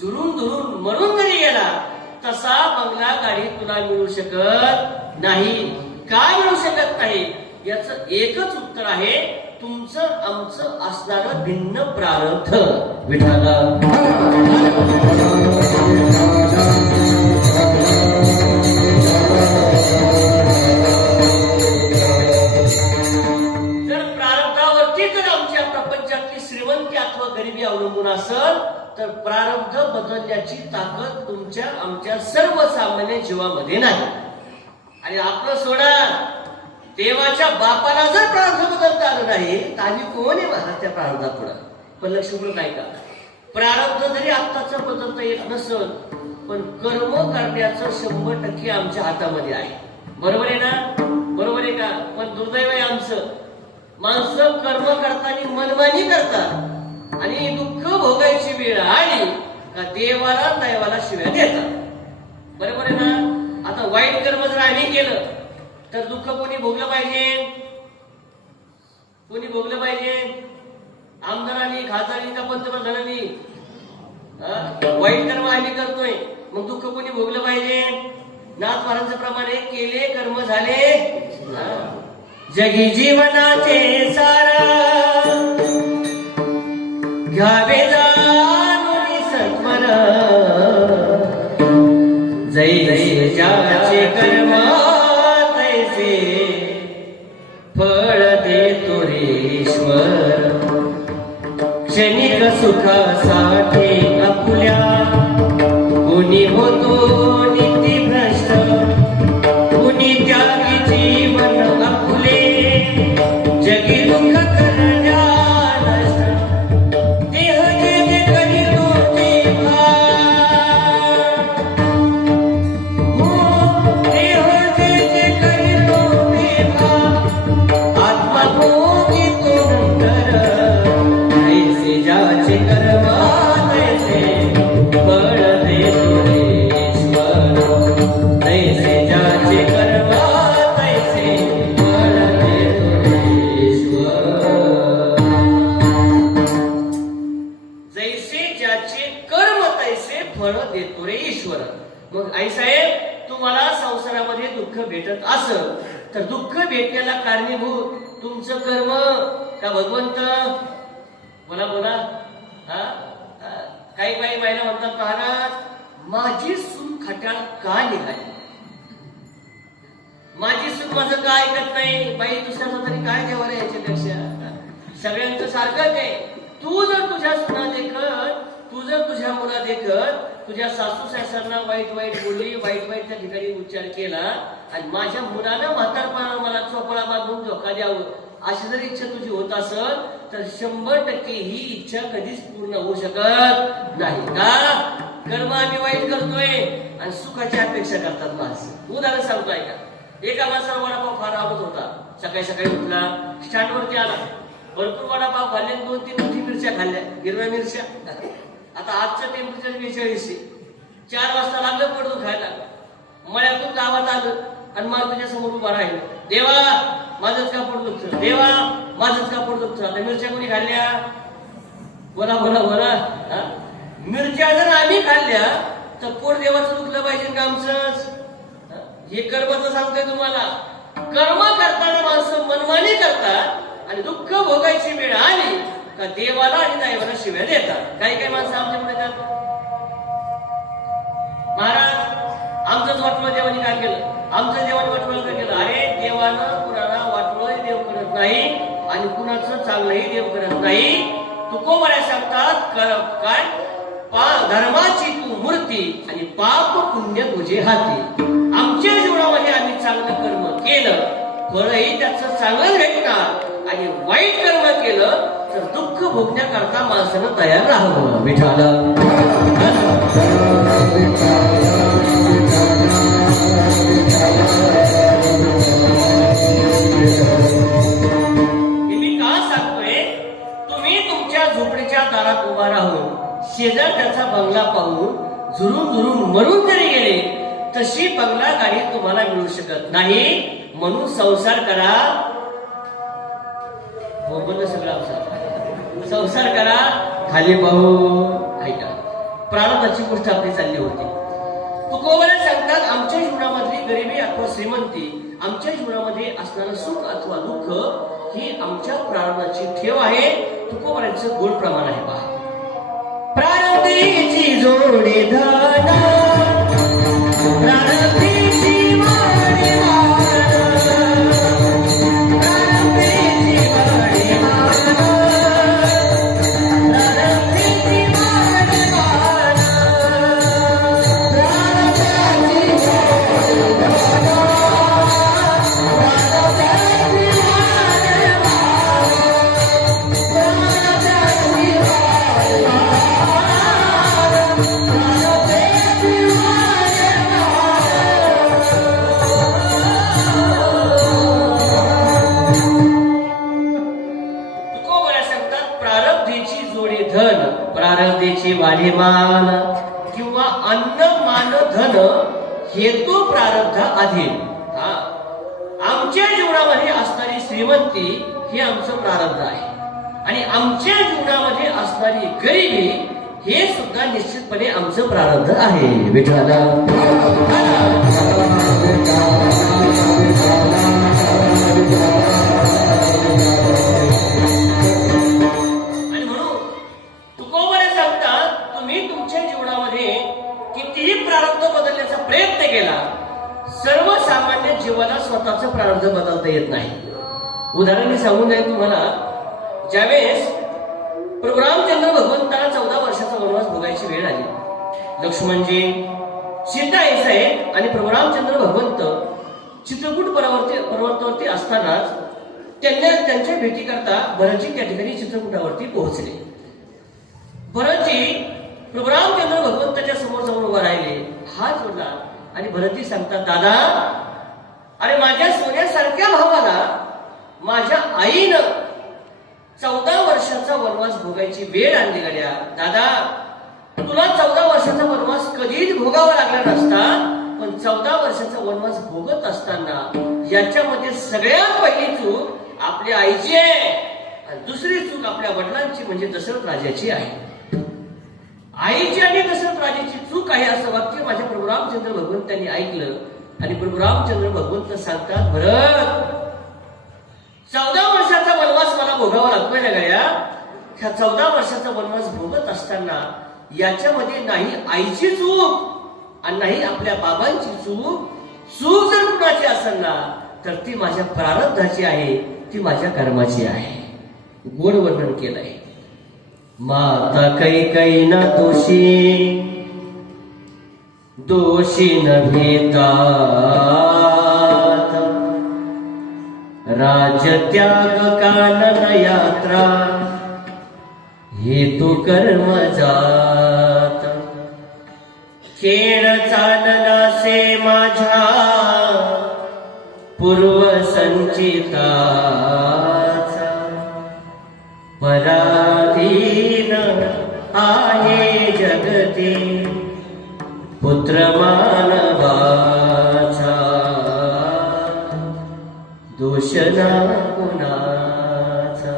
झुरून झुरून मरून जरी गेला, तसा बंगला गाडी तुला मिळू शकत नाही. का मिळू शकत नाही? याचं एकच उत्तर आहे, तुमचं आमचं असणारं भिन्न प्रारब्ध. विठाला जर प्रारब्धावरती जर आमच्या प्रपंचातली श्रीमंती अथवा गरिबी अवलंबून असेल तर प्रारब्ध बदलण्याची ताकद तुमच्या आमच्या सर्वसामान्य जीवामध्ये नाही. आणि आपलं सोडा, देवाच्या बापाला जर प्रारब्ध बदलता आलं नाही तर आम्ही कोण आहे महाराजच्या प्रारब्धापुढं? पण लक्ष्मण काय का, प्रारब्ध जरी आत्ताच बदलता येत नसल, पण कर्म करण्याचं 100% आमच्या हातामध्ये आहे. बरोबर आहे ना? बरोबर आहे का? पण दुर्दैव आहे आमचं, माणसं कर्म करताना मनमानी करतात आणि दुःख भोगायची वेळ आली का देवाला दैवाला शिव्या देतात. बरोबर आहे ना? आता वाईट कर्म जर आम्ही केलं तर दुःख कोणी भोगलं पाहिजे? कोणी भोगलं पाहिजे? आमदारांनी, खासदारांनी का पंतप्रधानांनी? वाईट कर्म आम्ही करतोय, मग दुःख कोणी भोगलं पाहिजे? नाथ महाराजांच्या प्रमाणे केले कर्म झाले जगी जीवनाचे सारा, घ्यावे जाणून सत्वर, जैसे ज्याचे कर्म तैसे फळ देतो ईश्वर. क्षणिक सुखासाठी आपुल्या कुणी होतो निती भ्रष्ट, कुणी त्यागी जीवन आपुले जगी दुःख करण्या नष्ट. देह जे जे करीतो तेव्हा, देह जे जे करीतो तेव्हा, आत्मा भोगितो नंतर. ऐसे ज्याचे कर्म तैसे फळ देतो ईश्वर. तैसे ज्याचे कर्म तैसे फळ देतो ईश्वर. जैसे ज्याचे कर्म तैसे फळ देतो रे ईश्वर. मग आई साहेब, तुम्हाला संसारामध्ये दुःख भेटत असं तर दुःख भेटण्याला कारणीभूत तुमचं कर्म का भगवंत? बोला बोला. काही बाई बाईला म्हणतात, महाराज माझी सून खट्याळ का निघाली, माझी सून माझं का ऐकत नाही. बाई दुसऱ्याचा तरी काय देवाला याच्यापेक्षा. सगळ्यांचं सारखंच आहे. तू जर तुझ्या सुना देखत, तू जर तुझ्या मुला देखत तुझ्या सासू सासऱ्यांना वाईट वाईट बोली, वाईट वाईट त्या ठिकाणी उच्चार केला आणि माझ्या मुलानं म्हातारपणाला मला चोपडा बांधून धोका द्यावं अशी जर इच्छा तुझी होत असेल तर 100% ही इच्छा कधीच पूर्ण होऊ शकत नाही. का? कर्म आम्ही वाईट करतोय आणि सुखाची अपेक्षा करतात माणसं. उदाहरण सांगतोय का, एका माणसाला वडापाव फार आवडत होता. सकाळी सकाळी उठला, स्टँडवरती आला, भरपूर वडापाव खाल्ले, 2-3 मोठी मिरच्या खाल्ल्या, हिरव्या मिरच्या. आता आजचं टेम्परेचर 42 आहे. 4 वाजता लागलं पडून खायला, मळ्यातून गावात आलं आणि मला तुझ्या समोर उभा राहिलं. देवा माझंच कापड दुखतं, देवा माझंच कापड दुखतं. आता मिरच्या कोणी खाल्ल्या? बोला बोला बोला. मिरच्या जर आम्ही खाल्ल्या तर पोट देवाचं दुखलं पाहिजे का आमचंच? हे कर्माचं सांगतोय तुम्हाला. कर्म करताना माणसं मनमानी करतात आणि दुःख भोगायची वेळ आली का देवाला आणि दैवाला शिव्या देतात. काही काही माणसं आमच्याकडे येतात, महाराज आमचंच वाटोळं देवानी काय केलं, आमचं देवाने वाटोळं काय केलं. अरे देवानं कुणाला वाटोळं देव करत नाही आणि कुणाचं चांगलंही देव करत नाही. तुकोबऱ्या सांगतात काय, धर्माची तू मूर्ती आणि पाप पुण्य तुझे हाती. आमच्या जीवनामध्ये आम्ही चांगलं कर्म केलं, फळही त्याचं चांगलं भेटणार आणि वाईट कर्म केलं तर दुःख भोगण्याकरता माणसानं तयार राहावं. विठाला मी का सांगतोय, तुम्ही तुमच्या झोपडीच्या दारात उभा राहून शेजार त्याचा बंगला पाहून झुरून झुरून मरून जरी गेले तशी बंगला गाडी तुम्हाला मिळू शकत नाही. म्हणून संसार करा, सगळं संसार करा, खाली पाहून ऐका. प्रारब्धाची गोष्ट आपली चालली होती. तुकोबऱ्या सांगतात आमच्या जीवनामधली गरिबी अथवा श्रीमंती, आमच्या जीवनामध्ये असणारं सुख अथवा दुःख ही आमच्या प्रारब्धाची ठेव आहे. तुकोबऱ्याचं गोड प्रमाण आहे. पहा, प्रारब्धीची जोडी धना, प्रारब्धीची वाडी वाढीमान किंवा अन्न मान धन हेतू प्रारब्ध अधीन. आमच्या जीवनामध्ये असणारी श्रीमंती हे आमचं प्रारब्ध आहे आणि आमच्या जीवनामध्ये असणारी गरिबी हे सुद्धा निश्चितपणे आमचं प्रारब्ध आहे. विठाला प्रयत्न केला, सर्वसामान्य जीवाला स्वतःचं प्रारब्ध बदलता येत नाही. उदाहरण मी सांगून जाईल तुम्हाला. ज्यावेळेस प्रभू रामचंद्र भगवंताला 14 वर्षाचा वनवास भोगायची वेळ आली, लक्ष्मणजी, सीता येसाई आणि प्रभू रामचंद्र भगवंत चित्रकूट पर्वतावरती असतानाच त्यांच्या भेटी करता भरतजी त्या ठिकाणी चित्रकूटावरती पोहोचले. भरतजी प्रभू रामचंद्र भगवंताच्या समोर जाऊन उभा राहिले, हात जोडला आणि भरतजी सांगतात, दादा, अरे माझ्या सोन्यासारख्या भावाला माझ्या आईनं 14 वर्षाचा वनवास भोगायची वेळ आणली गड्या. दादा, तुला 14 वर्षाचा वनवास कधीच भोगावा लागला नसता, पण 14 वर्षाचा वनवास भोगत असताना याच्यामध्ये सगळ्यात पहिली चूक आपल्या आईची आहे आणि दुसरी चूक आपल्या वडिलांची म्हणजे दशरथ राजाची आहे. आईची आणि दशरथ राजाची चूक आहे असं वाक्य माझ्या प्रभू रामचंद्र भगवंतांनी ऐकलं आणि प्रभू रामचंद्र भगवंत सांगतात, भरत, 14 वर्षाचा वनवास मला भोगावा लागतोय ना गड्या. ह्या 14 वर्षाचा वनवास भोगत असताना याच्यामध्ये नाही आईची चूक आणि नाही आपल्या बाबांची चूक. चूक जर कुणाची असेल ना तर ती माझ्या प्रारब्धाची आहे, ती माझ्या कर्माची आहे. गोड वर्णन केलंय. माता कैकेयी ना दोषी न भेतात, राजत्याग कानन यात्रा हेतू कर्म जात. खेळ चालनासे माझ्या पूर्व संचिताचा, पराधीन आहे जगती पुत्र मानवाचा, दोष ना कुणाचा.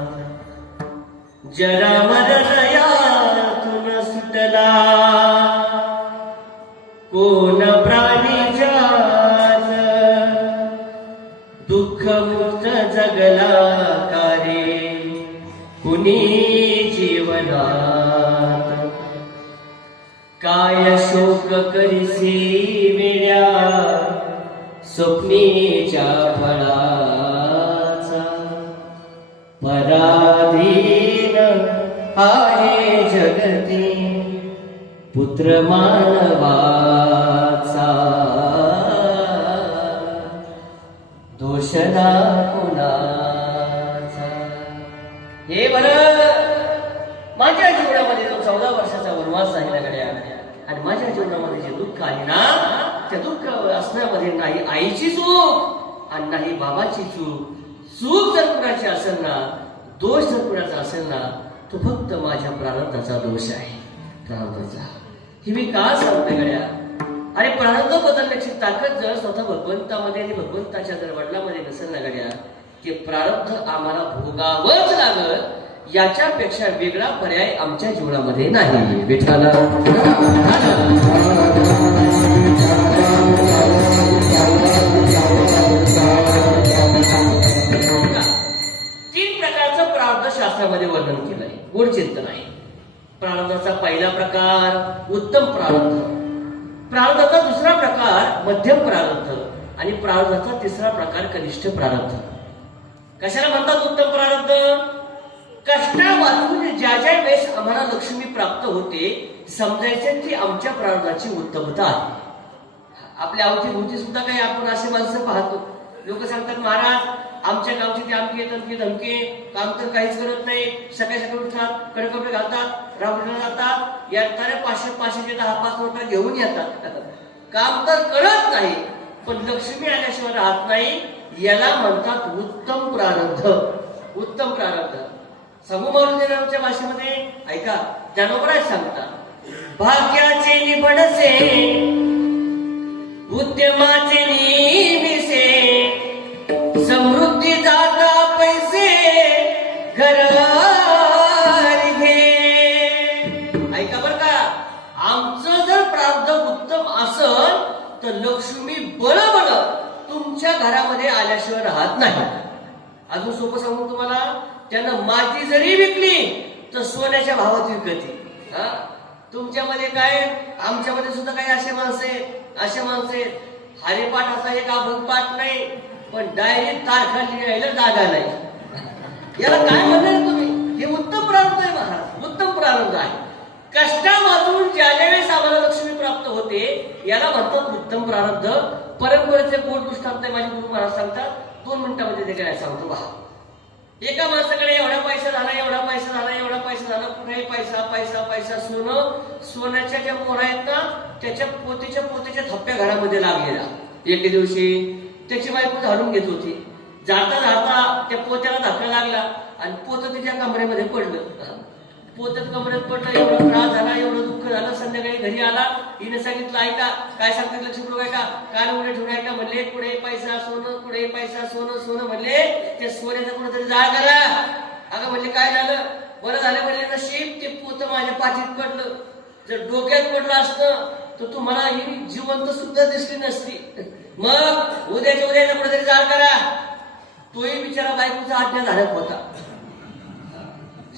जरा मरणायातून सुटला कोण प्राणी जात, दुःख मुक्त जगला कारे कुणी जीवनात. काय शोक करिसी वेड्या स्वप्नीच्या फळाचा, पराधीन आहे जगती पुत्र मानवाचा, दोष ना कुणाचा. हे बरं, माझ्या जीवनामध्ये जो 14 वर्षाचा वनवास आहे गड्या, आणि माझ्या जीवनामध्ये जे दुःख आहे ना, त्या दुःख असण्यामध्ये नाही आईची चूक आणि नाही बाबाची चूक. चूक जर कुणाची असेल ना, दोष जर कुणाचा असेल ना, तो फक्त माझ्या प्रारब्धाचा दोष आहे, प्रारब्धाचा. ही मी का सांगते गड्या? आणि प्रारब्ध बदलण्याची ताकद जर स्वतः भगवंतामध्ये आणि भगवंताच्या जर वडिलांमध्ये नसेल ना गड्या, ते प्रारब्ध आम्हाला भोगावंच लागल. याच्यापेक्षा वेगळा पर्याय आमच्या जीवनामध्ये नाही. विठ्ठला तीन प्रकारचं प्रारब्ध शास्त्रामध्ये वर्णन केलंय, गोड चिंतन आहे. प्रारब्धाचा पहिला प्रकार उत्तम प्रारब्ध, प्रारब्धाचा दुसरा प्रकार मध्यम प्रारब्ध आणि प्रारब्धाचा तिसरा प्रकार कनिष्ठ प्रारब्ध. कशाला म्हणतात उत्तम प्रारब्ध? कष्टा वाचून ज्या ज्या वेळेस आम्हाला लक्ष्मी प्राप्त होते, समजायचे ती आमच्या प्रारब्धाची उत्तमता आहे. आपल्या अवतीभोवती सुद्धा काही आपण असे माणसं पाहतो, लोक सांगतात महाराज आमच्या गावची ते आमके तमके धमके, काम तर काहीच करत नाही, सकाळी सकाळी उठतात, कडे कपडे घालतात, राहुरीला जातात, येताना 500-500 10-5 नोटा घेऊन येतात. काम तर करत नाही, पण लक्ष्मी आल्याशिवाय राहत नाही. याला म्हणतात उत्तम प्रारब्ध. उत्तम प्रारब्ध सांगू मारुतीरावच्या भाषेमध्ये ऐका, ज्ञानोबराज सांगतात, भाग्याचे निबडसे उद्यमाचे निमिसे, समृद्धी जाता पैसे घर घे. ऐका बर का, आमचं जर प्रारब्ध उत्तम असल तर लक्ष्मी बळ तुमच्या घरामध्ये आल्याशिवाय राहत नाही. अजून सोपं सांगू तुम्हाला, त्यानं माती जरी विकली तर सोन्याच्या भावात विकती. तुमच्यामध्ये काय, आमच्यामध्ये सुद्धा काही असे माणसं आहेत, हरिपाठ असा एक अभंगपाठ नाही, पण डायरेक्ट तारखा लिहायला जागा नाही. याला काय म्हणणार तुम्ही? हे उत्तम प्रारब्ध आहे महाराज, उत्तम प्रारब्ध आहे. कष्टा वाचून ज्या वेळेस आम्हाला लक्ष्मी प्राप्त होते, याला म्हणतात उत्तम प्रारब्ध. परंपरेचे गोड दृष्टांत माझे गुरु महाराज सांगतात, 2 मिनिटांमध्ये ते काय सांगतो पहा. एका माणसाकडे एवढा पैसा झाला, एवढा पैसा झाला, एवढा पैसा झाला, कुठेही पैसा पैसा पैसा, सोन्याच्या ज्या मोहरा आहेत ना, त्याच्या पोतेच्या थप्प्या घरामध्ये लागलेला. एके दिवशी त्याची बायको झाडून घेत होती, जाता जाता त्या पोत्याला धक्का लागला आणि पोतं तिच्या कमरेमध्ये पडलं. पोत्यात कमरेत पडलं, एवढा त्रास झाला, एवढं दुःख झालं. संध्याकाळी घरी आला, हिने सांगितलं ऐका काय सांगतात लक्ष्मीप्रभू, ऐका कान उघडे ठेवून ऐका म्हणले, पुढे पैसा सोनं, पुढे पैसा सोनं, सोनं म्हणले, ते सोन्याचं कुठेतरी जाळ करा. अगं म्हणले काय झालं? बरं झालं म्हणले, नशीब ते पोतं माझ्या पाठीत पडलं, जर डोक्यात पडलं असतं तर तुम्हाला ही जिवंत सुद्धा दिसली नसती. मग उद्याच्या कुठेतरी जाळ करा. तोही बिचारा बायकोचा आज्ञा धारक होता,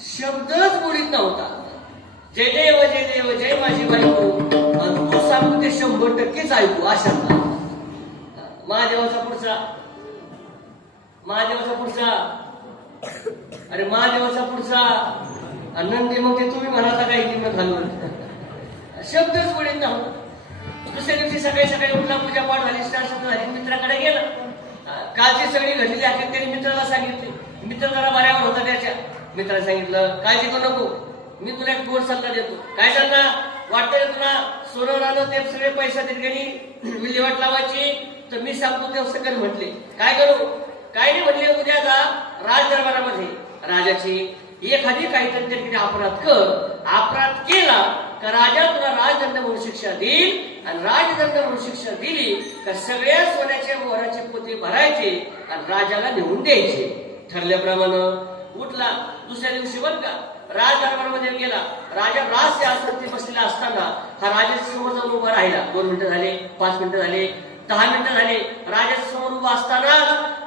शब्दच बोलीत नव्हता. जय देव जय देव जय माझी बायको, आणि तू सांगू ते 100%च ऐकू. अशा महादेवाचा पुढचा अरे महादेवाचा पुढचा नंदी मग ते तुम्ही म्हणाला काही किंमत घालून शब्दच वडील ना. दुसऱ्या दिवशी सकाळी सकाळी उठला, पूजा पाठ झाली, स्टार झाली, मित्राकडे गेला. कालची सगळी घडलेली आखिर त्यांनी मित्राला सांगितले. मित्र जरा बऱ्यावर होता त्याच्या. मित्राला सांगितलं काळजी करू नको, मी तुला एक गोड सल्ला देतो. काय सल्ला? वाटतंय तुला सोनं राहणं ते सगळे पैसा तिरगणी विल्हेवाट लावायची, तर मी सांगतो ते सगळं म्हटले. काय करू? काय नाही म्हटले, उद्या जा राजदरबारामध्ये राजाची एखादी काहीतरी तिरगणी अपराध कर. अपराध केला का राजा तुला राजदंड म्हणून शिक्षा देईल, आणि राजदंड म्हणून शिक्षा दिली का सगळ्या सोन्याच्या मोहराचे पोते भरायचे आणि राजाला नेऊन द्यायचे. ठरल्याप्रमाणे उठला. दुसऱ्या दिवशी बर का राजदरबारामध्ये गेला. राजा राज आसनावरती बसलेला असताना हा राजाच्या समोर जाऊन उभा राहिला. 2 मिनिटं झाले, 5 मिनिटं झाले, 10 मिनिटं झाले. राजाच्या समोर उभा असताना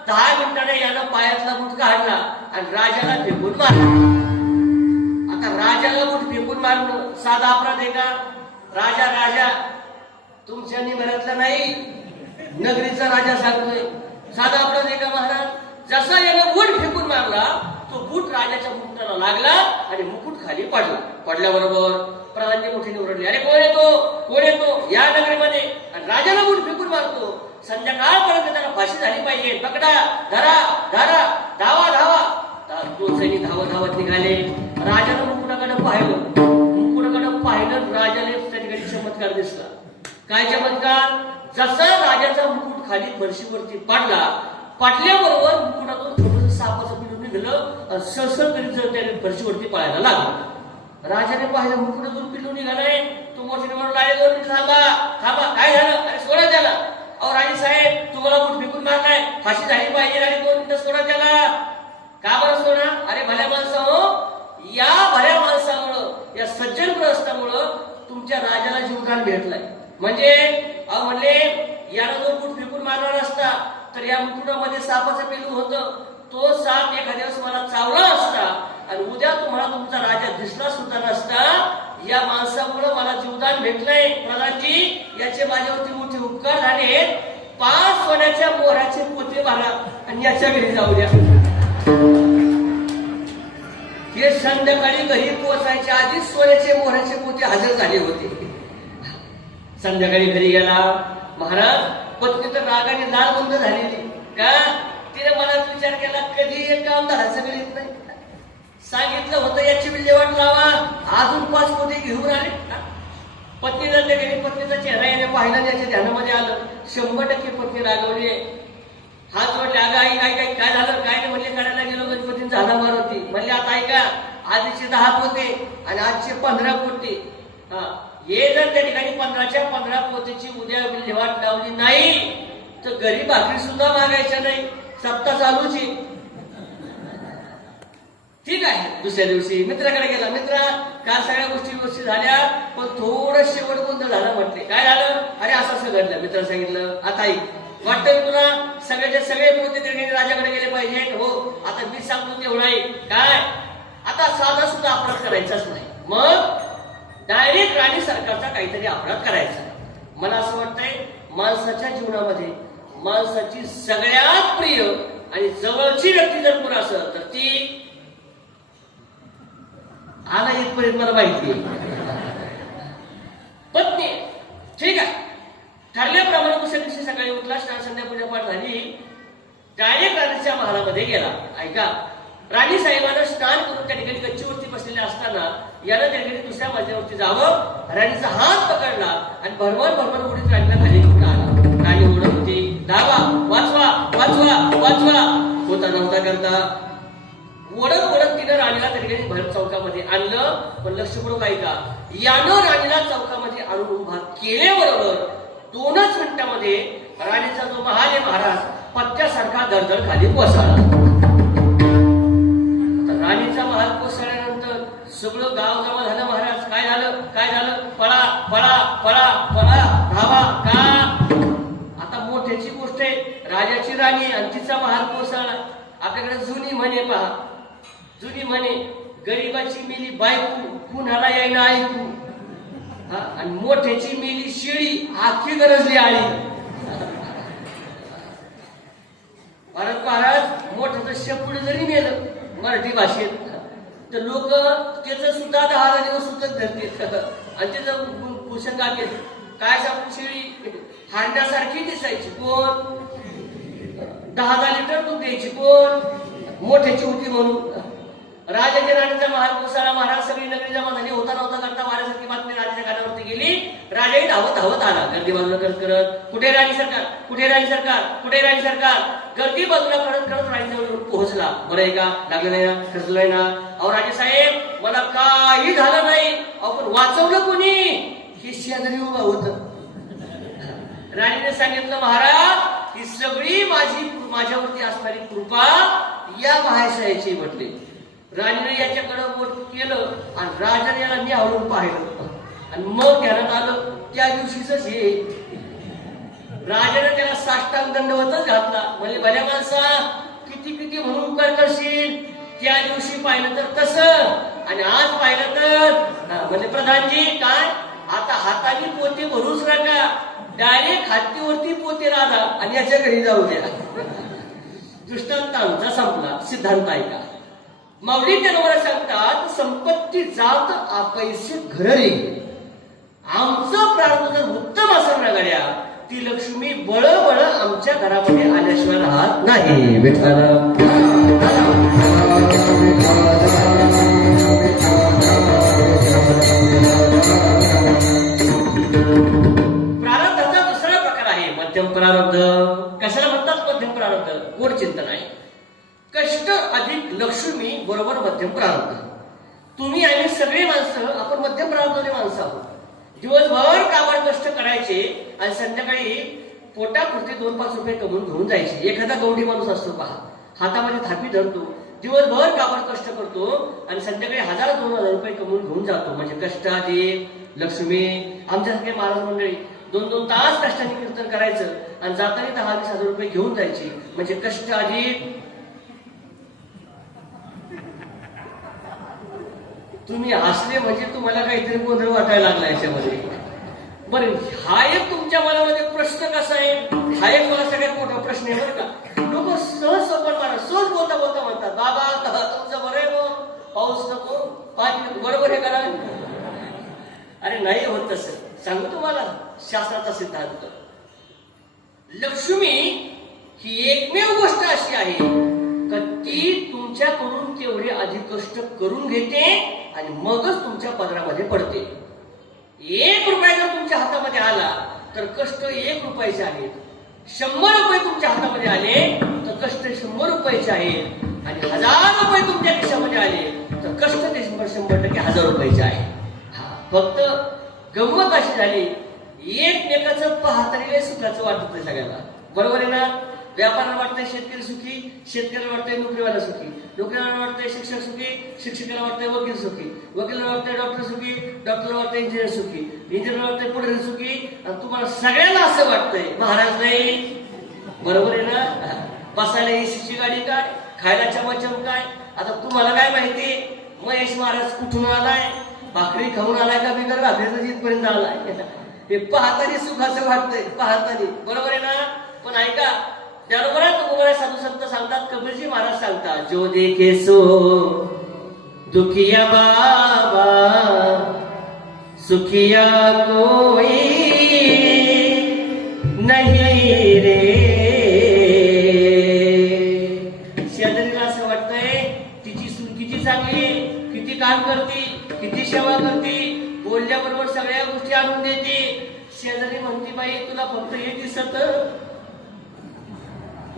10 मिनिटाने यानं पायातला बूट काढला आणि राजाला फेकून मारला. आता राजाला बूट फेकून मारणं साधा अपराध आहे का? राजा राजा तुमच्या निभरातला नाही, नगरीचा राजा सांगतोय. साधा अपराध आहे का महाराज? जसा यानं बूट फेकून मारला, तो बूट राजाच्या मुकुटाला लागला आणि मुकुट खाली पडला. पडल्याबरोबर प्रधानजी मोठीने ओरडले, अरे कोण येतो, कोण येतो या नगरीमध्ये आणि राजाला बूट फेकून मारतो? संध्याकाळपर्यंत त्याला फाशी झाली पाहिजे. पकडा, धरा, धरा, धावा, धावा. तो सैनिक धावत धावत निघाले. राजानं मुकुटाकडे पाहिलं. मुकुटाकडे पाहिलं, राजाने त्या ठिकाणी चमत्कार दिसला. काय चमत्कार? जसा राजाचा मुकुट खाली फरशीवरती पडला, पडल्याबरोबर मुकुटातून थोडंसं सापाचं पिलू निघालं. सळसळ करीत जर त्याने फरशीवरती पळायला लागला. राजाने पाहिलं मुकुटातून पिलू निघालाय. तो मोठ्याने म्हणून लागले, 2 मिनिट थांबा, थांबा. काय झालं? अरे सोडा त्याला. अहो राजे साहेब, तुम्हाला बूट फेकून मारलाय, फाशी झाली पाहिजे आणि 2 मिनिटं सोडा त्याला. का बरं सोडा? अरे भल्या माणसामुळं, या भल्या माणसामुळं, या सज्जन ग्रहस्थामुळं तुमच्या राजाला जीवदान भेटलाय. म्हणजे अहो म्हणले, याला जो बूट फेकून मारणार असता तर या मुकुटामध्ये सापाचं पेलू होतं. तो साप एखाद्या दिवस मला चावला असता आणि उद्या तुम्हाला तुमचा राजा दिसला सुद्धा नसता. या माणसामुळं मला जीवदान भेटलंय. प्रधानजी, याचे माझ्यावरती मोठे उपकार झाले. 5 सोन्याच्या मोहराचे पोते भरा आणि याच्या घरी जाऊ द्या. हे संध्याकाळी घरी पोहोचायच्या आधीच सोन्याचे मोहराचे पोते हजर झाले होते. संध्याकाळी घरी गेला. महाराज, पत्नी तर रागाने लालबंद झालेली. का? तिने मनात विचार केला, कधी एक काम धडाचं मिळत नाही. सांगितलं होतं याची विल्हेवाट लावा, अजून 5 पोते घेऊन आले. पत्नी जाते गेली. पत्नीचा चेहरा याने पाहिला, त्याच्या ध्यानामध्ये आलं. 100% पत्नी रागवली. हात जोडले, अगं आई काय काय काय झालं? काय नाही म्हणले, काढायला गेलो गणपतींचा झाला मार होती. म्हणले आता ऐका, आधीचे 10 पोते आणि आजचे 15 पोते. हे जर त्या ठिकाणी 15च्या 15 पोतेची उद्या विल्हेवाट लावली नाही तर घरी भाकरी सुद्धा मागायच्या नाही. सप्ताह चालूची. ठीक आहे. दुसऱ्या दिवशी मित्राकडे गेला. मित्रा, काल सगळ्या गोष्टी व्यवस्थित झाल्या, पण थोडं शेवट गोंधळ झाला. म्हटले काय झालं? अरे असं असं घडलं. मित्राला सांगितलं, आता ऐक, वाटतंय तुला सगळ्याचे सगळे पोते तिरगणी राजाकडे गेले पाहिजेत? हो, आता मी सांगतो तेवढं आहे. काय? आता साधा सुद्धा अपराध करायचाच नाही. मग डायरेक्ट राणी सरकारचा काहीतरी अपराध करायचा. मला असं वाटतंय, माणसाच्या जीवनामध्ये माणसाची सगळ्यात प्रिय आणि जवळची व्यक्ती जर कोण असेल तर ती आला इथपर्यंत मला माहिती आहे, पत्नी. ठीक आहे. ठरल्याप्रमाणे दुसऱ्या दिवशी सकाळी उठला, स्नान संध्या पूजा पाठ झाली, डायरेक्ट राणीच्या महालामध्ये गेला. ऐका, राणी साहेबांना स्नान करून त्या ठिकाणी गच्चीवरती बसलेले असताना यानं त्या ठिकाणी दुसऱ्या मजल्यावरती जावं. राणीचा हात पकडला आणि भरभर भरभर उडीत राणीला खाली घेऊन आला. राणी ओढत होती, धावा, वाचवा, वाचवा, वाचवा. होता नव्हता करता ओढत ओढत तिनं राणीला त्या ठिकाणी भर चौकामध्ये आणलं. पण लक्षपूर्वक ऐका, यानं राणीला चौकामध्ये आणून उभा केल्याबरोबर 2च मिनिटामध्ये राणीचा जो महाल आहे महाराज, पत्त्यासारखा दरदर खाली कोसळला. राणीचा महाल कोसळल्यानंतर सगळं गाव जमा झालं. महाराज, काय झालं? काय झालं? पळा, पळा, पळा, पळा, धावा. का? आता मोठ्याची गोष्ट आहे. राजाची राणी आणि तिचा महाल कोसळला. आपल्याकडे जुनी म्हणे पहा, जुनी म्हणे, गरीबाची मेली बायकू, कुणाला यायला ऐकू. आणि मोठ्याची मेली शिळी, आखी गरजली आळी. महाराज, मोठ्याचं शेपूड जरी मेलं मराठी भाषेत. तर लोक त्याचं सुद्धा 10 दिवस सुद्धा धरतील आणि त्याचं भूषण गाते. काय सांगू, शेळी हांड्यासारखी दिसायची, कोण 10 लिटर दूध द्यायची, कोण मोठ्याची होती म्हणून. राजाच्या राणीचा महाल कोसळला, महाराज सगळी नगरी जमा झाली, होता नव्हता करता वाऱ्यासारखी बातमी राजाच्या कानावरती गेली. राजाही धावत धावत आला, गर्दी बाजूला करत करत, कुठे राणी सरकार, कुठे राणी सरकार, कुठे राणी सरकार. गर्दी बाजूला करत करत राणीजवळ पोहोचला. बरं आहे का, लागलं नाही ना, खर्चलंय ना? अहो राजेसाहेब, मला काही झालं नाही. अहो पण वाचवलं कोणी? हे शेजारी उभा होत. राणीने सांगितलं, महाराज ही सगळी माझ्यावरती असणारी कृपा या महाशयाची म्हटले. राणीने याच्याकडे बोट केलं आणि राजाने याला निहाळून पाहिलं आणि मग ध्यानात आलं त्या दिवशीच हे. राजाने त्याला साष्टांग दंडवतच घातला. म्हणजे भल्या माणसा, किती किती म्हणून उपकार करशील. त्या दिवशी पाहिलं तर तसं आणि आज पाहिलं तर म्हणजे प्रधानजी काय, आता हाताने पोते भरूच नका, डायरेक्ट हातीवरती पोते राधा आणि याच्या घरी जाऊ द्या. दृष्टांत आमचा संपला. सिद्धांत ऐका. माऊली त्यांना सांगतात, संपत्ती जात आपैसे घररी. आमचं प्रार्थना जर उत्तम असेल ना गड्या, ती लक्ष्मी बळ आमच्या घरामध्ये आल्याशिवाय राहत नाही. प्रारब्धाचा दुसरा प्रकार आहे मध्यम प्रारब्ध. कशाला म्हणतात मध्यम प्रारब्ध? गोड चिंतन आहे. कष्ट अधिक लक्ष्मी बरोबर मध्यम प्रारब्ध. तुम्ही आणि सगळी माणसं आपण मध्यम प्रारब्धाने माणसं आहोत. दिवसभर काबाड कष्ट करायचे आणि संध्याकाळी पोटापुरते 2-5 रुपये कमवून घेऊन जायचे. एखादा गवंडी माणूस असतो पहा, हातामध्ये थापी धरतो, दिवसभर काबाड कष्ट करतो आणि संध्याकाळी 1000-2000 रुपये कमवून घेऊन जातो. म्हणजे कष्ट अधिक लक्ष्मी. आमच्यासारखे महाराज मंडळी 2-2 तास कष्टाने कीर्तन करायचं आणि जाताना 10,000-20,000 रुपये घेऊन जायचे. म्हणजे कष्ट अधिक. तुम्ही हसले म्हणजे तुम्हाला काहीतरी गोंधळ वाटायला लागला याच्यामध्ये. बरं, हा एक तुमच्या मनामध्ये प्रश्न कसा आहे, हा एक मला सगळ्यात मोठा प्रश्न आहे बरं का. लोक सहज सोपट मला सहज बोलता बोलता म्हणतात, बाबा तुमचं बरं आहे, पाऊस नको, पाणी बरोबर आहे करा. अरे नाही होत तसं. सांगू तुम्हाला शास्त्राचा सिद्धांत. लक्ष्मी ही एकमेव गोष्ट अशी आहे का ती तुमच्याकडून तेवढे अधिक कष्ट करून घेते आणि मगच तुमच्या पदरामध्ये पडते. 1 रुपया जर तुमच्या हातामध्ये आला तर कष्ट 1 रुपयाचे आहेत. 100 रुपये तुमच्या हातामध्ये आले तर कष्ट 100 रुपयाचे आहेत. आणि 1000 रुपये तुमच्या खिशामध्ये आले तर कष्ट ते 100% 1000 रुपयाचे आहे. फक्त गंमत अशी झाली, एकमेकाचं पाहतरी सुखाचं वाटत सगळ्यांना. बरोबर आहे ना? व्यापाऱ्याला वाटतंय शेतकरी सुखी, शेतकऱ्याला वाटतंय नोकरीवाला सुखी, नोकरीवाला वाटतंय शिक्षक सुखी, शिक्षकाला वाटतंय वकील सुखी, वकिलाला वाटतंय डॉक्टर सुखी, डॉक्टरला वाटतंय इंजिनियर सुखी, इंजिनियरला वाटतंय पुढे सुखी. आणि तुम्हाला सगळ्यांना असं वाटतंय महाराज नाही. बरोबर आहे ना? बसायला एसीची गाडी काय, खायला चमचम काय. आता तुम्हाला काय माहिती महेश महाराज कुठून आलाय, भाकरी खाऊन आलाय का बिगर भाकरीचं जिथपर्यंत आलाय. हे पाहतानी सुखाचं वाटतंय पाहतानी. बरोबर आहे ना? पण ऐका, त्याबरोबर तुम्हाला साधू संत सांगतात, कबीरजी महाराज सांगतात, जो देखे सो दुखिया बाबा, सुखिया कोई नहीं रे. शेजारीला असं वाटतंय तिची सून किती चांगली, किती काम करते, किती सेवा करते, बोलल्याबरोबर सगळ्या गोष्टी आणून देते. शेजारी म्हणते, बाई तुला फक्त हे दिसत.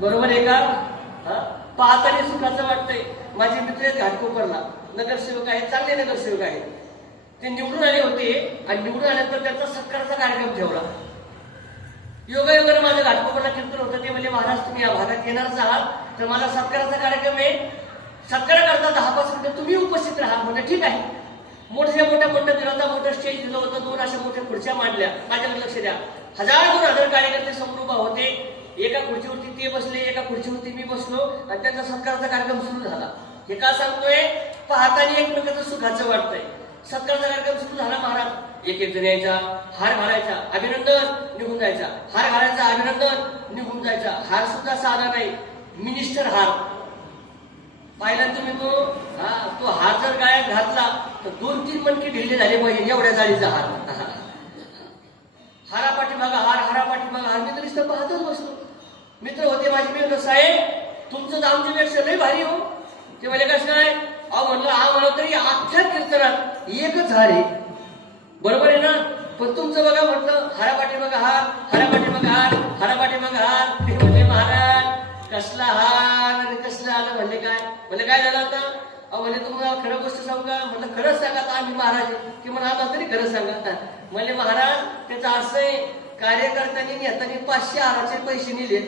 बरोबर आहे का? पाहताना सुखाचं वाटतंय. माझे मित्र घाटकोपरला नगरसेवक आहेत, चांगले नगरसेवक आहेत. ते निवडून आले होते आणि निवडून आल्यानंतर त्यांचा सत्काराचा कार्यक्रम ठेवला. योगायोगाने माझं घाटकोपरला कीर्तन होतं. ते म्हणजे महाराज तुम्ही या भागात येणारच आहात तर माझा सत्काराचा कार्यक्रम आहे, सत्कार करता 10-5 मिनिटं तुम्ही उपस्थित राहा. म्हणजे ठीक आहे. मोठ्या मंडळाचा मोठं स्टेज दिलं होतं, 2 अशा मोठ्या खुर्च्या मांडल्या. माझ्याकडे लक्ष द्या. 1000-2000 कार्यकर्ते समोर उभा होते. एका खुर्चीवरती ते बसले, एका खुर्चीवरती मी बसलो आणि त्यांचा सत्काराचा कार्यक्रम सुरू झाला. हे का सांगतोय? पाहताना एकमेकाचं सुखाचं वाटतंय. सत्काराचा कार्यक्रम सुरू झाला. महाराज एक जण यायचा, हार घालायचा, अभिनंदन, निघून जायचा, हार घालायचा, अभिनंदन, निघून जायचा. हार सुद्धा साधा नाही, मिनिस्टर हार. पाहिला तुम्ही तो हार जर गायक घातला तर 2-3 मणके ढिल्ले झाले पाहिजे एवढ्या जाळीचा हार. हारापाठी बघा हार, हारापाठी बघा हार. मी तर नुसतं पाहतच बसलो. मित्र होते माझे, मी म्हणलं साहेब तुमचं तर आमच्यापेक्षा लय भारी हो. ते म्हणजे कसं काय? म्हणलं म्हणलं तरी अख्ख्या कीर्तनात एकच हार आहे. बरोबर आहे ना? पण तुमचं बघा म्हटलं हारापाठी बघा हार, हारापाठी बघा हार, हारापाठी बघा हार. ते म्हणले महाराज कसला हार आणि कसलं आलं. म्हणले काय झालं आता? म्हणजे तुम्हाला खरं गोष्ट सांगू का? म्हटलं खरंच सांगा आता आम्ही महाराज आहे की म्हणा आता तरी खरं सांगा. म्हणले महाराज त्याचं असं आहे, कार्यकर्त्यांनी नेत्यांनी 500 हाराचे पैसे नेले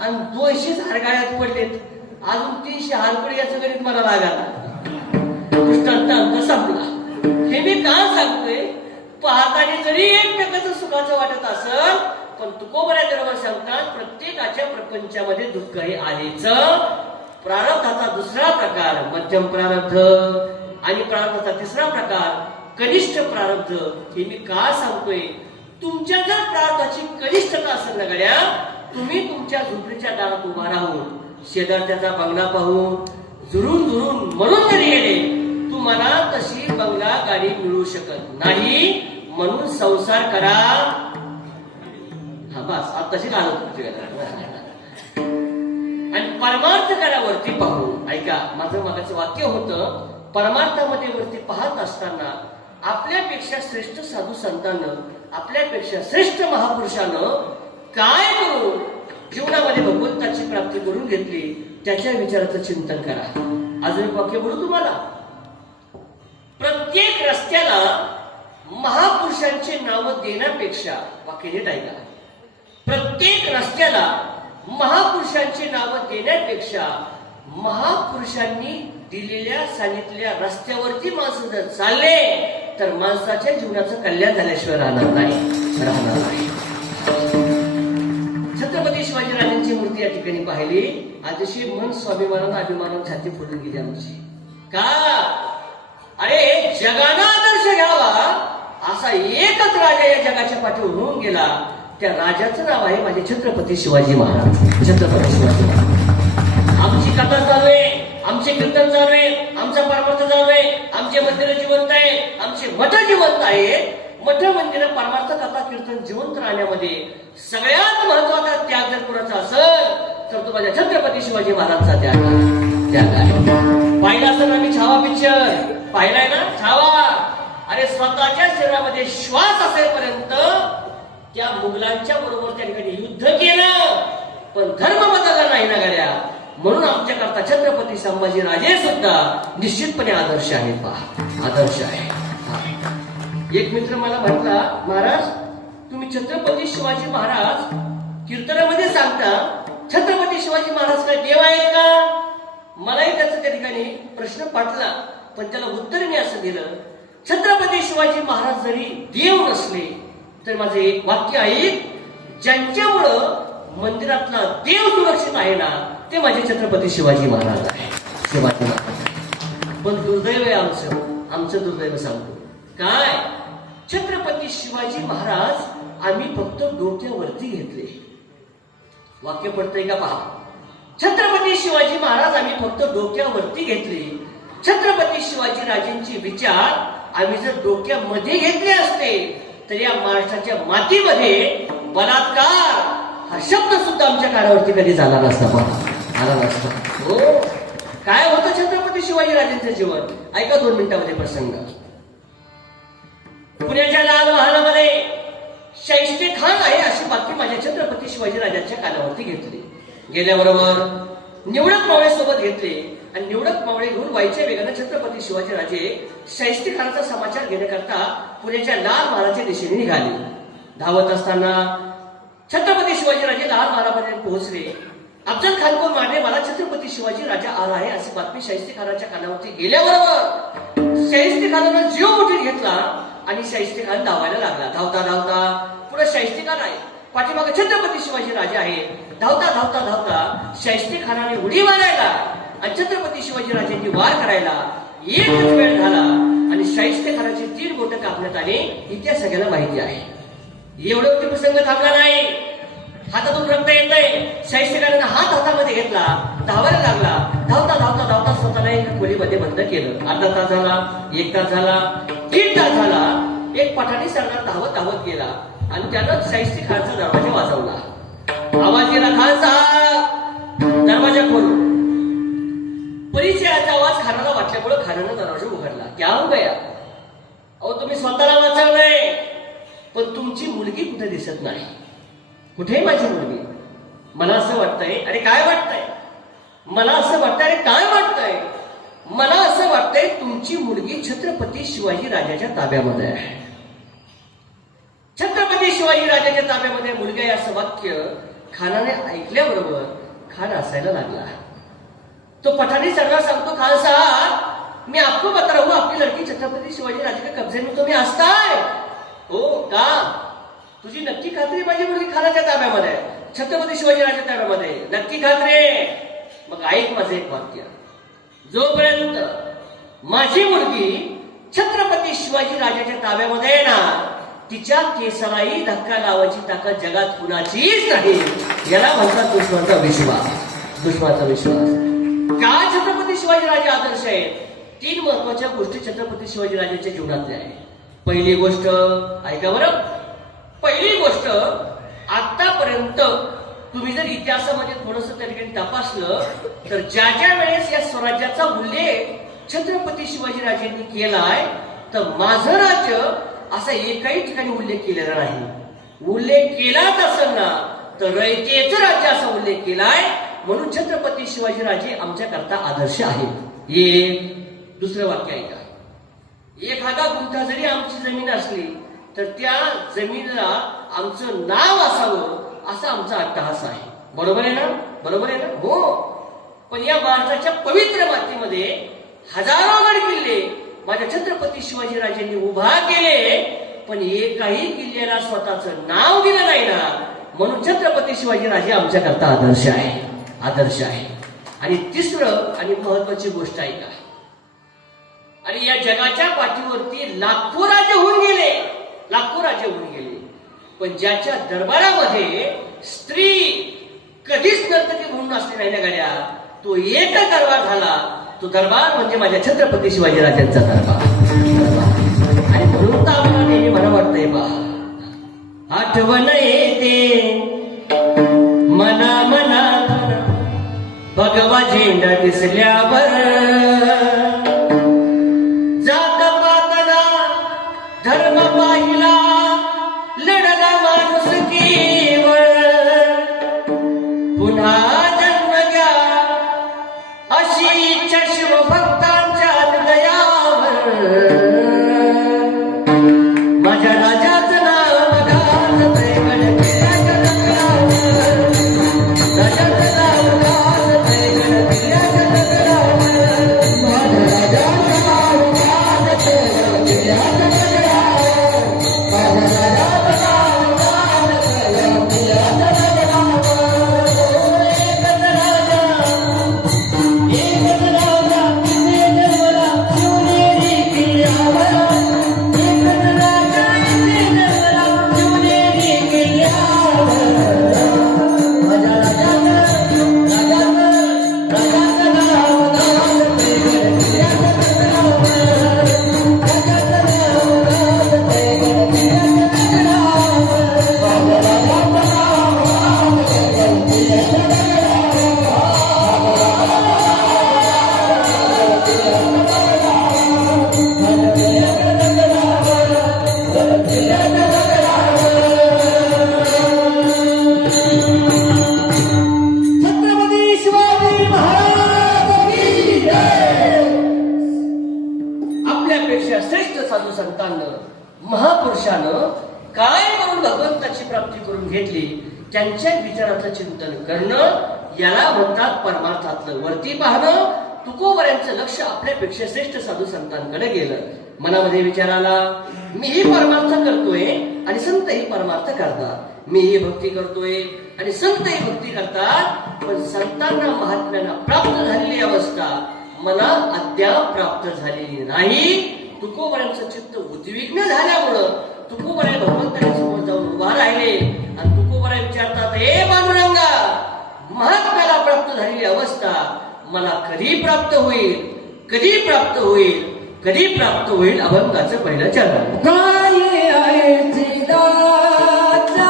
आणि 200 हार गाड्यात पडलेत. अजून 300 हारपुडे याचं गणित मला लागायला दृष्टांत संपला. हे मी का सांगतोय? पाहताना जरी एकमेकाचं सुखाचं वाटत असल पण तुकोबऱ्या बरोबर सांगतात प्रत्येकाच्या प्रपंचामध्ये दुःख हे आहेच. प्रारब्धाचा दुसरा प्रकार मध्यम प्रारब्ध आणि प्रारब्धाचा तिसरा प्रकार कनिष्ठ प्रारब्ध. हे मी का सांगतोय? तुमच्या जर प्रारब्धाची कनिष्ठता असेल ना गड्या, तुम्ही तुमच्या झोपडीच्या दारात उभा राहून शेजारच्याचा बंगला पाहून झुरून झुरून मरून जरी गेले तुम्हाला तशी बंगला गाडी मिळू शकत नाही. म्हणून संसार करा. हा बस आता तशी आणि परमार्थ करावरती पाहून. ऐका माझं मागाचं वाक्य होतं, परमार्थामध्ये वरती पाहत असताना आपल्यापेक्षा श्रेष्ठ साधू संतांना, आपल्यापेक्षा श्रेष्ठ महापुरुषानं काय करून जीवनामध्ये भगवंताची प्राप्ती करून घेतली त्याच्या विचाराचं चिंतन करा. अजून एक वाक्य बोलू तुम्हाला. प्रत्येक रस्त्याला महापुरुषांचे नाव देण्यापेक्षा, वाक्य नीट ऐका, प्रत्येक रस्त्याला महापुरुषांची नावं देण्यापेक्षा महापुरुषांनी दिलेल्या सांगितलेल्या रस्त्यावरती माणसं जर चालले तर माणसाच्या जीवनाचं कल्याण झाल्याशिवाय राहणार नाही. छत्रपती शिवाजी राजांची मूर्ती या ठिकाणी पाहिली. आजशी मन स्वाभिमानानं अभिमानानं छाती फुटून गेली आमची. का? अरे जगाला आदर्श घ्यावा असा एकच राजा या जगाच्या पाठीवर होऊन गेला. त्या राजाचं नाव आहे माझे छत्रपती शिवाजी महाराज. छत्रपती शिवाजी महाराज. आमची कथा चालू आहे, आमचे कीर्तन चालू आहे, आमचा परमार्थ चालू आहे, आमचे मंदिर जिवंत आहे, आमचे मठ जिवंत आहे. मठ मंदिर परमार्थ कथा कीर्तन जिवंत राहण्यामध्ये सगळ्यात महत्वाचा त्याग जर कुणाचा असेल तर तो माझ्या छत्रपती शिवाजी महाराजचा त्याग आहे. पाहिला असेल आम्ही छावा पिक्चर पाहिलाय ना? छावा. अरे स्वतःच्या शरीरामध्ये श्वास असेपर्यंत त्या मुघलांच्या बरोबर त्या ठिकाणी युद्ध केलं पण धर्म बदलला नाही ना गड्या. म्हणून आमच्याकरता छत्रपती संभाजी राजे सुद्धा निश्चितपणे आदर्श आहेत. पहा आदर्श आहे. एक मित्र मला म्हटला, महाराज तुम्ही छत्रपती शिवाजी महाराज कीर्तनामध्ये सांगता, छत्रपती शिवाजी महाराज काय देव आहेत का? मलाही त्याचा त्या ठिकाणी प्रश्न पाठला पण त्याला उत्तर मी असं दिलं, छत्रपती शिवाजी महाराज जरी देव नसले तर माझे एक वाक्य आहे, ज्यांच्यामुळं मंदिरातला देव सुरक्षित आहे ना ते माझे छत्रपती शिवाजी महाराज आहे. शिवाजी महाराज. पण दुर्दैव आहे आमचं दुर्दैव सांगतो काय? छत्रपती शिवाजी महाराज आम्ही फक्त डोक्यावरती घेतले. वाक्य पडतंय का पहा. छत्रपती शिवाजी महाराज आम्ही फक्त डोक्यावरती घेतले. छत्रपती शिवाजी राजेंचे विचार आम्ही जर डोक्यामध्ये घेतले असते तर या महाराष्ट्राच्या मातीमध्ये बलात्कार हा शब्द सुद्धा आमच्या कानावरती कधी झाला नसता. आला नसता. हो. काय होतं छत्रपती शिवाजी राजेंचं जीवन? ऐका 2 मिनिटांमध्ये प्रसंग. पुण्याच्या लाल महालामध्ये शाहिस्ते खान आहे अशी बातमी माझ्या छत्रपती शिवाजी राजांच्या कानावरती घेतली. गेल्याबरोबर निवडक मावळे सोबत घेतले आणि निवडक मावळे घेऊन वाईच्या वेगाने छत्रपती शिवाजी राजे शाहिस्ते खानाचा समाचार घेण्याकरता पुण्याच्या लाल महालाच्या दिशेने निघाले. धावत असताना छत्रपती शिवाजी राजे लाल महालामध्ये पोहोचले. अफजल खान को मारने वाला छत्रपती शिवाजी राजा आला आहे अशी बातमी शाहिस्ते खानाच्या कानावरती गेल्याबरोबर शाहिस्ते खानानं जीव मुठीत घेतला आणि शाहिस्ते खान धावायला लागला. धावता धावता पुढे शाहिस्ते खान आहे, पाठीमागे छत्रपती शिवाजी राजा आहे. धावता धावता धावता शाहिस्ते खानाने उडी मारायला आणि छत्रपती शिवाजी राजांनी वार करायला एकच वेळ झाला आणि शाहिस्ते खानाची 3 बोटं कापण्यात आली. ही त्या सगळ्यांना माहिती आहे. एवढं प्रसंग थांबला नाही. हातातून रक्त येतंय. शाहिस्तेखानानं हात हातामध्ये घेतला, धावायला लागला. धावता धावता धावता स्वतःला एका खोलीमध्ये बंद केलं. अर्धा तास झाला, 1 तास झाला, 3 तास झाला. एक पठाणी सरदार धावत धावत गेला आणि त्यानं शाहिस्तेखानाचा दरवाजा वाजवला. आवाज गेला, खान साहेब दरवाजा खोल. परिचयाचा आवाज खानाला वाटल्यामुळे खानानं दरवाजा उघडला. क्या हो गया? अहो तुम्ही स्वतःला वाचवलंय, पण तुमची मुलगी कुठे दिसत नाही. कुठे माझी मुलगी? मला असं वाटतंय. अरे काय वाटतंय? मला असं वाटतंय. अरे काय वाटतंय? मला असं वाटतंय तुमची मुलगी छत्रपती शिवाजी राजाच्या ताब्यामध्ये आहे. छत्रपती शिवाजी राजाच्या ताब्यामध्ये मुलगा आहे असं वाक्य खानाने ऐकल्याबरोबर खान हसायला लागला. तो पठाणी सरदार सांगतो, खान साहब मैं आपको बता रहा हूं, आपकी लड़की छत्रपति शिवाजी राजे के कब्जे में तुम्ही असताय. हो का? तुझी नक्की खात्री माझी मुलगी खानाच्या ताब्यामध्ये आहे, छत्रपती शिवाजी राजाच्या ताब्यामध्ये? नक्की खात्री? मग ऐक माझं एक वाक्य. जोपर्यंत माझी मुलगी छत्रपती शिवाजी राजाच्या ताब्यामध्ये आहे ना, तिच्या केसालाही धक्का लावायची ताकद जगात कुणाचीच नाही. याला म्हणतात दुश्मनाचा विश्वास. दुश्मनाचा विश्वास. का छत्रपती शिवाजी राजे आदर्श आहेत? 3 महत्वाच्या गोष्टी छत्रपती शिवाजी राजांच्या जीवनातल्या आहेत. पहिली गोष्ट ऐका बरं. पहिली गोष्ट, आतापर्यंत तुम्ही जर इतिहासामध्ये थोडस त्या ठिकाणी तपासलं तर ज्या ज्या वेळेस या स्वराज्याचा उल्लेख छत्रपती शिवाजी राजांनी केलाय, तर माझं राज्य असा एकही ठिकाणी उल्लेख केलेला नाही. उल्लेख केलाच असेल ना तर रयतेचं राज्य असा उल्लेख केलाय. म्हणून छत्रपती शिवाजी राजे आमच्या करता आदर्श आहेत. एक दुसरं वाक्य ऐका. 1,000 गुंठा जरी आमची जमीन असली तर त्या जमिनीला आमचं नाव असावं असा आमचा अट्टहास आहे. बरोबर आहे ना? बरोबर आहे ना? हो. पण या भारताच्या पवित्र मातीमध्ये हजारो गड किल्ले माझ्या छत्रपती शिवाजी राजांनी उभा केले, पण एकाही किल्ल्याला स्वतःचं नाव दिलं नाही ना. म्हणून छत्रपती शिवाजी राजे आमच्या करता आदर्श आहे. आदर्श आहे. आणि तिसरं आणि महत्वाची गोष्ट ऐका. आणि या जगाच्या पाठीवरती लाखो राजे होऊन गेले, लाखो राजे होऊन गेले, पण ज्याच्या दरबारामध्ये स्त्री कधीच नर्तकी म्हणून असली नाही ना गड्या, तो एक दरबार झाला. तो दरबार म्हणजे माझ्या छत्रपती शिवाजी राजांचा दरबार. आणि म्हणून तर आम्हाला नेहमी मला वाटतंय बा, आठवण येते मना मनात भगवा झेंडा दिसल्यावर, जात पातना धर्म पाहिला लढला माणुसकीवर, पुन्हा जन्म घ्या अशी इच्छा शिवभक्तांच्या हृदयावर, माझ्या राजाचं नाव बघा राजाचं महापुरुषानं काय म्हणून भगवंताची प्राप्ती करून घेतली, त्यांच्या विचाराचं चिंतन करणं, याला म्हणतात परमार्थातलं वरती पाहणं. तुकोबऱ्यांचं लक्ष आपल्यापेक्षा श्रेष्ठ साधू संतांकडे गेलं. मनामध्ये विचार आला, मीही परमार्थ करतोय आणि संतही परमार्थ करतात, मीही भक्ती करतोय आणि संतही भक्ती करतात, पण संतांना महात्म्यांना प्राप्त झालेली अवस्था मला अद्याप प्राप्त झालेली नाही. तुकोबऱ्यांचं चित्त उद्विग्न झाल्यामुळं तुकोबऱ्या भगवंताच्या समोर जाऊन उभा राहिले आणि तुकोबऱ्या विचारतात, हे प्राप्त होईल, कधी प्राप्त होईल, कधी प्राप्त होईल अभंगाचं पहिलं चरण. काय आहे चिदाचा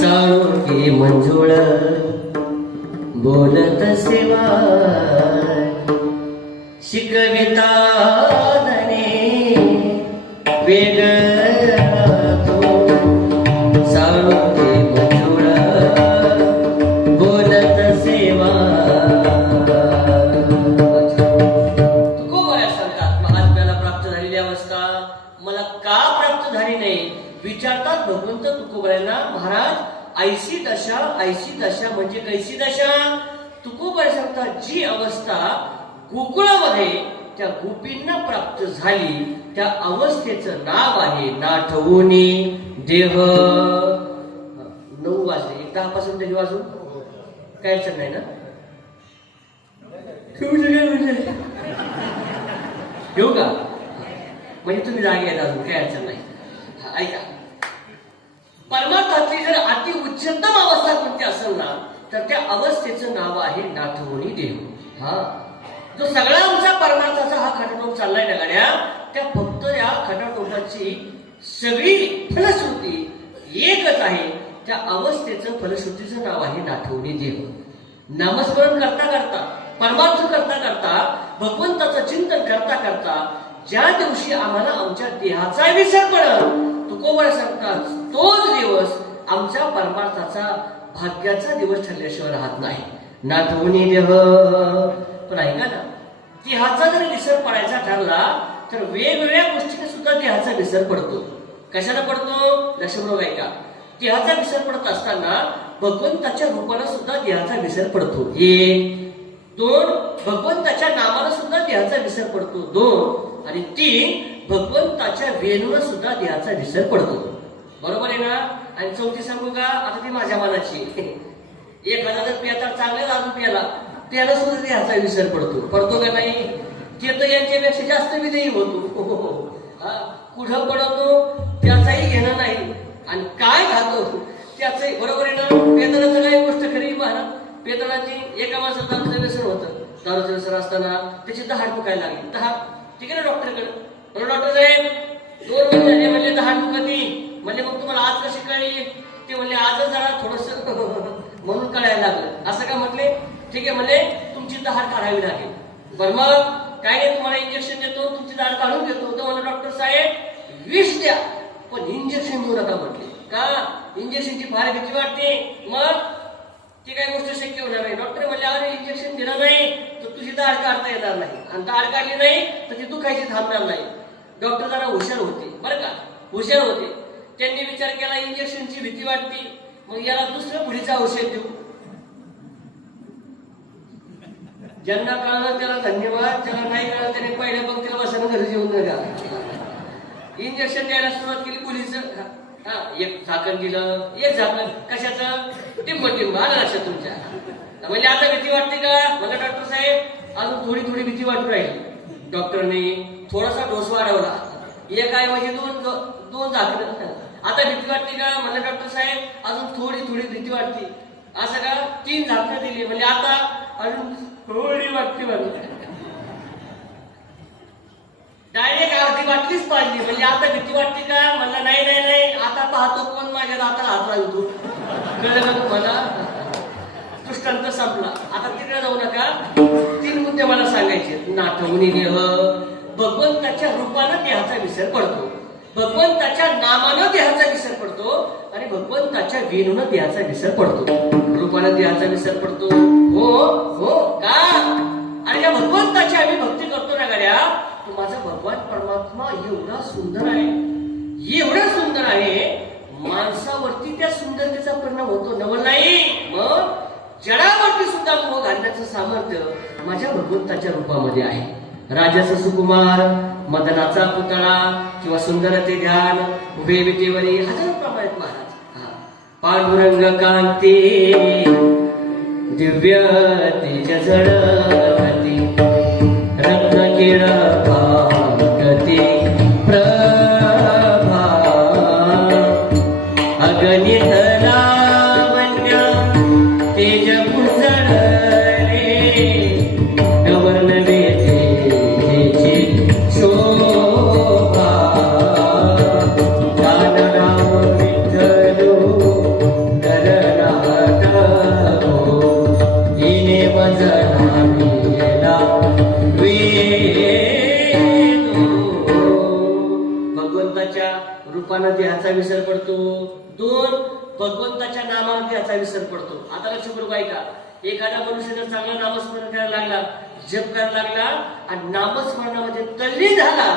साळुंकी मंजुळ बोलत सेवा शिकविता धने वेग साळुंकी मंजुळ बोलत सेवा. तुकोबऱ्या सांगतात महात्म्याला प्राप्त झालेली अवस्था मला का प्राप्त झाली नाही विचारतात भगवंत तुकोबऱ्यांना. महाराज ऐशी दशा म्हणजे कैसी दशा. तुकोबरे सांगतात जी अवस्था गोकुळामध्ये त्या गोपींना प्राप्त झाली त्या अवस्थेचं नाव आहे नाठवुनी देह. 9 वाजले 1 10 पासून तरी वाजून काय अडचण नाही ना. ठेवू का म्हणजे तुम्ही जागे आहेत अजून काय अडचण नाही. ऐका परमार्थातली जर अति उच्चतम अवस्था कोणती असेल ना तर त्या अवस्थेचं नाव आहे नाथवुनी देव. हा जो सगळा आमचा परमार्थाचा हा खटाटोप चाललाय ना गाड्या त्या फक्त या खटाटोपाची सगळी फलश्रुती एकच आहे. त्या अवस्थेचं फलश्रुतीचं नाव आहे नाथवुनी देव. नामस्मरण करता करता परमार्थ करता करता भगवंताचं चिंतन करता करता ज्या दिवशी आम्हाला आमच्या देहाचा विसर पडल तुकोबरे सांगतात तोच दिवस आमच्या परमार्थाचा भाग्याचा दिवस ठरल्याशिवाय राहत नाही. नाथवुनी देह. पण ऐका ना देहाचा जर विसर पडायचा ठरला तर वेगवेगळ्या गोष्टीने सुद्धा देहाचा विसर पडतो. कशाला पडतो लक्षपूर्वक ऐका. देहाचा विसर पडत असताना भगवंताच्या रूपाला सुद्धा देहाचा विसर पडतो. 1 2 भगवंताच्या नामाला सुद्धा देहाचा विसर पडतो. 2 आणि 3 भगवंताच्या वेणूला सुद्धा देहाचा विसर पडतो. बरोबर आहे ना. आणि 4थी सांगू का आता ती माझ्या मनाची. एखादा जर पियाचा चांगला दारू प्याला त्याला सुद्धा देहाचा विसर पडतो का नाही. ते तर यांच्यापेक्षा जास्त विधेयी होतो. कुठं पडतो त्याचाही घेणं नाही आणि काय खातो त्याचंही. बरोबर आहे ना. पेतनाचं काही गोष्ट खरी महाराज. पेतनाची एका माणसाला दारूचं व्यसन होतं. दारूचं व्यसन असताना त्याची 10 दुखायला लागली. 10 ठीक आहे ना डॉक्टरकडे म्हणून डॉक्टर साहेब 2 महिने झाले म्हणले 10 दुखती म्हणले मग तुम्हाला आज कशी कळली ते म्हणले आजच जरा थोडस म्हणून कळायला लागलं असं का म्हटले ठीक आहे म्हणले तुमची दाढ काढावी लागेल बरं मग काय नाही तुम्हाला इंजेक्शन देतो तुमची दाढ काढून देतो तर म्हणलं डॉक्टर साहेब विष द्या पण इंजेक्शन देऊ नका म्हटले का इंजेक्शनची फार भीती वाटते मग ती काही गोष्ट शक्य होणार नाही डॉक्टर म्हणले अरे इंजेक्शन दिलं नाही तर तुझी दाढ काढता येणार नाही आणि दाढ काढली नाही तर ती दुखायची थांबणार नाही डॉक्टर जरा हुशार होते बरं का हुशार होते त्यांनी विचार केला इंजेक्शनची भीती वाटते मग याला दुसरं पुढीचं औषध देऊ ज्यांना कळलं त्याला धन्यवाद ज्याला नाही कळलं त्याने पहिल्या पंक्तीला बसायला घरी जेवून नका इंजेक्शन द्यायला सुरुवात केली पोलीस हा एक झाकण दिलं एक झाकण कशाचं टिंब आलं लक्षात तुमच्या म्हणजे आता भीती वाटते का मला डॉक्टर साहेब अजून थोडी थोडी भीती वाटू राहील डॉक्टरने थोडासा डोस वाढवला एक ऐवजी दोन झाकण आता भीती वाटते का मला डॉक्टर साहेब अजून थोडी थोडी भीती वाटते असं का 3 झाकणं दिली म्हणजे आता अजून थोडी वाटते मला डायरेक्ट अर्धी वाटलीच पाहिजे म्हणजे आता भीती वाटते का म्हणलं नाही नाही नाही आता पाहतो कोण माझ्या दाताला हात लावतो कळलं का तुम्हाला दृष्टांत संपला आता तिकडे जाऊ नका 3 मुद्दे मला सांगायचे नाठवणी देह भगवंताच्या रूपानं देहाचा विसर पडतो भगवंताच्या नामानं देहाचा विसर पडतो आणि भगवंताच्या वेणूनं देहाचा विसर पडतो रूपानं देहाचा विसर पडतो हो हो का आणि या भगवंताची आम्ही भक्ती करतो ना गाड्या तो माझा भगवान परमात्मा एवढा सुंदर आहे माणसावरती त्या सुंदरतेचा परिणाम होतो नवल नाही मग जडावरती सुद्धा मोह घालण्याचं सामर्थ्य माझ्या भगवंताच्या रूपामध्ये आहे राजाचा सुकुमार मदनाचा पुतळा किंवा सुंदरते ध्यान उभे विटेवरी हजारो प्रमाणात महाराज पांडुरंग कांती दिव्य तेज झळकती रत्नकिर पाकती प्रभा अगणित लावण्य तेज पुंजळले गवर्णवे तेजेची शोभा दानराव विठ्ठलो गणनाथ हो हिने वजना मिळेला भगवंताच्या रूपानं देहाचा विसर पडतो 2 भगवंताच्या नामानं देहाचा विसर पडतो आता लक्ष करू ऐका एखादा मनुष्य जर चांगला नामस्मरण करायला लागला जप करायला लागला आणि नामस्मरणामध्ये तल्लीन झाला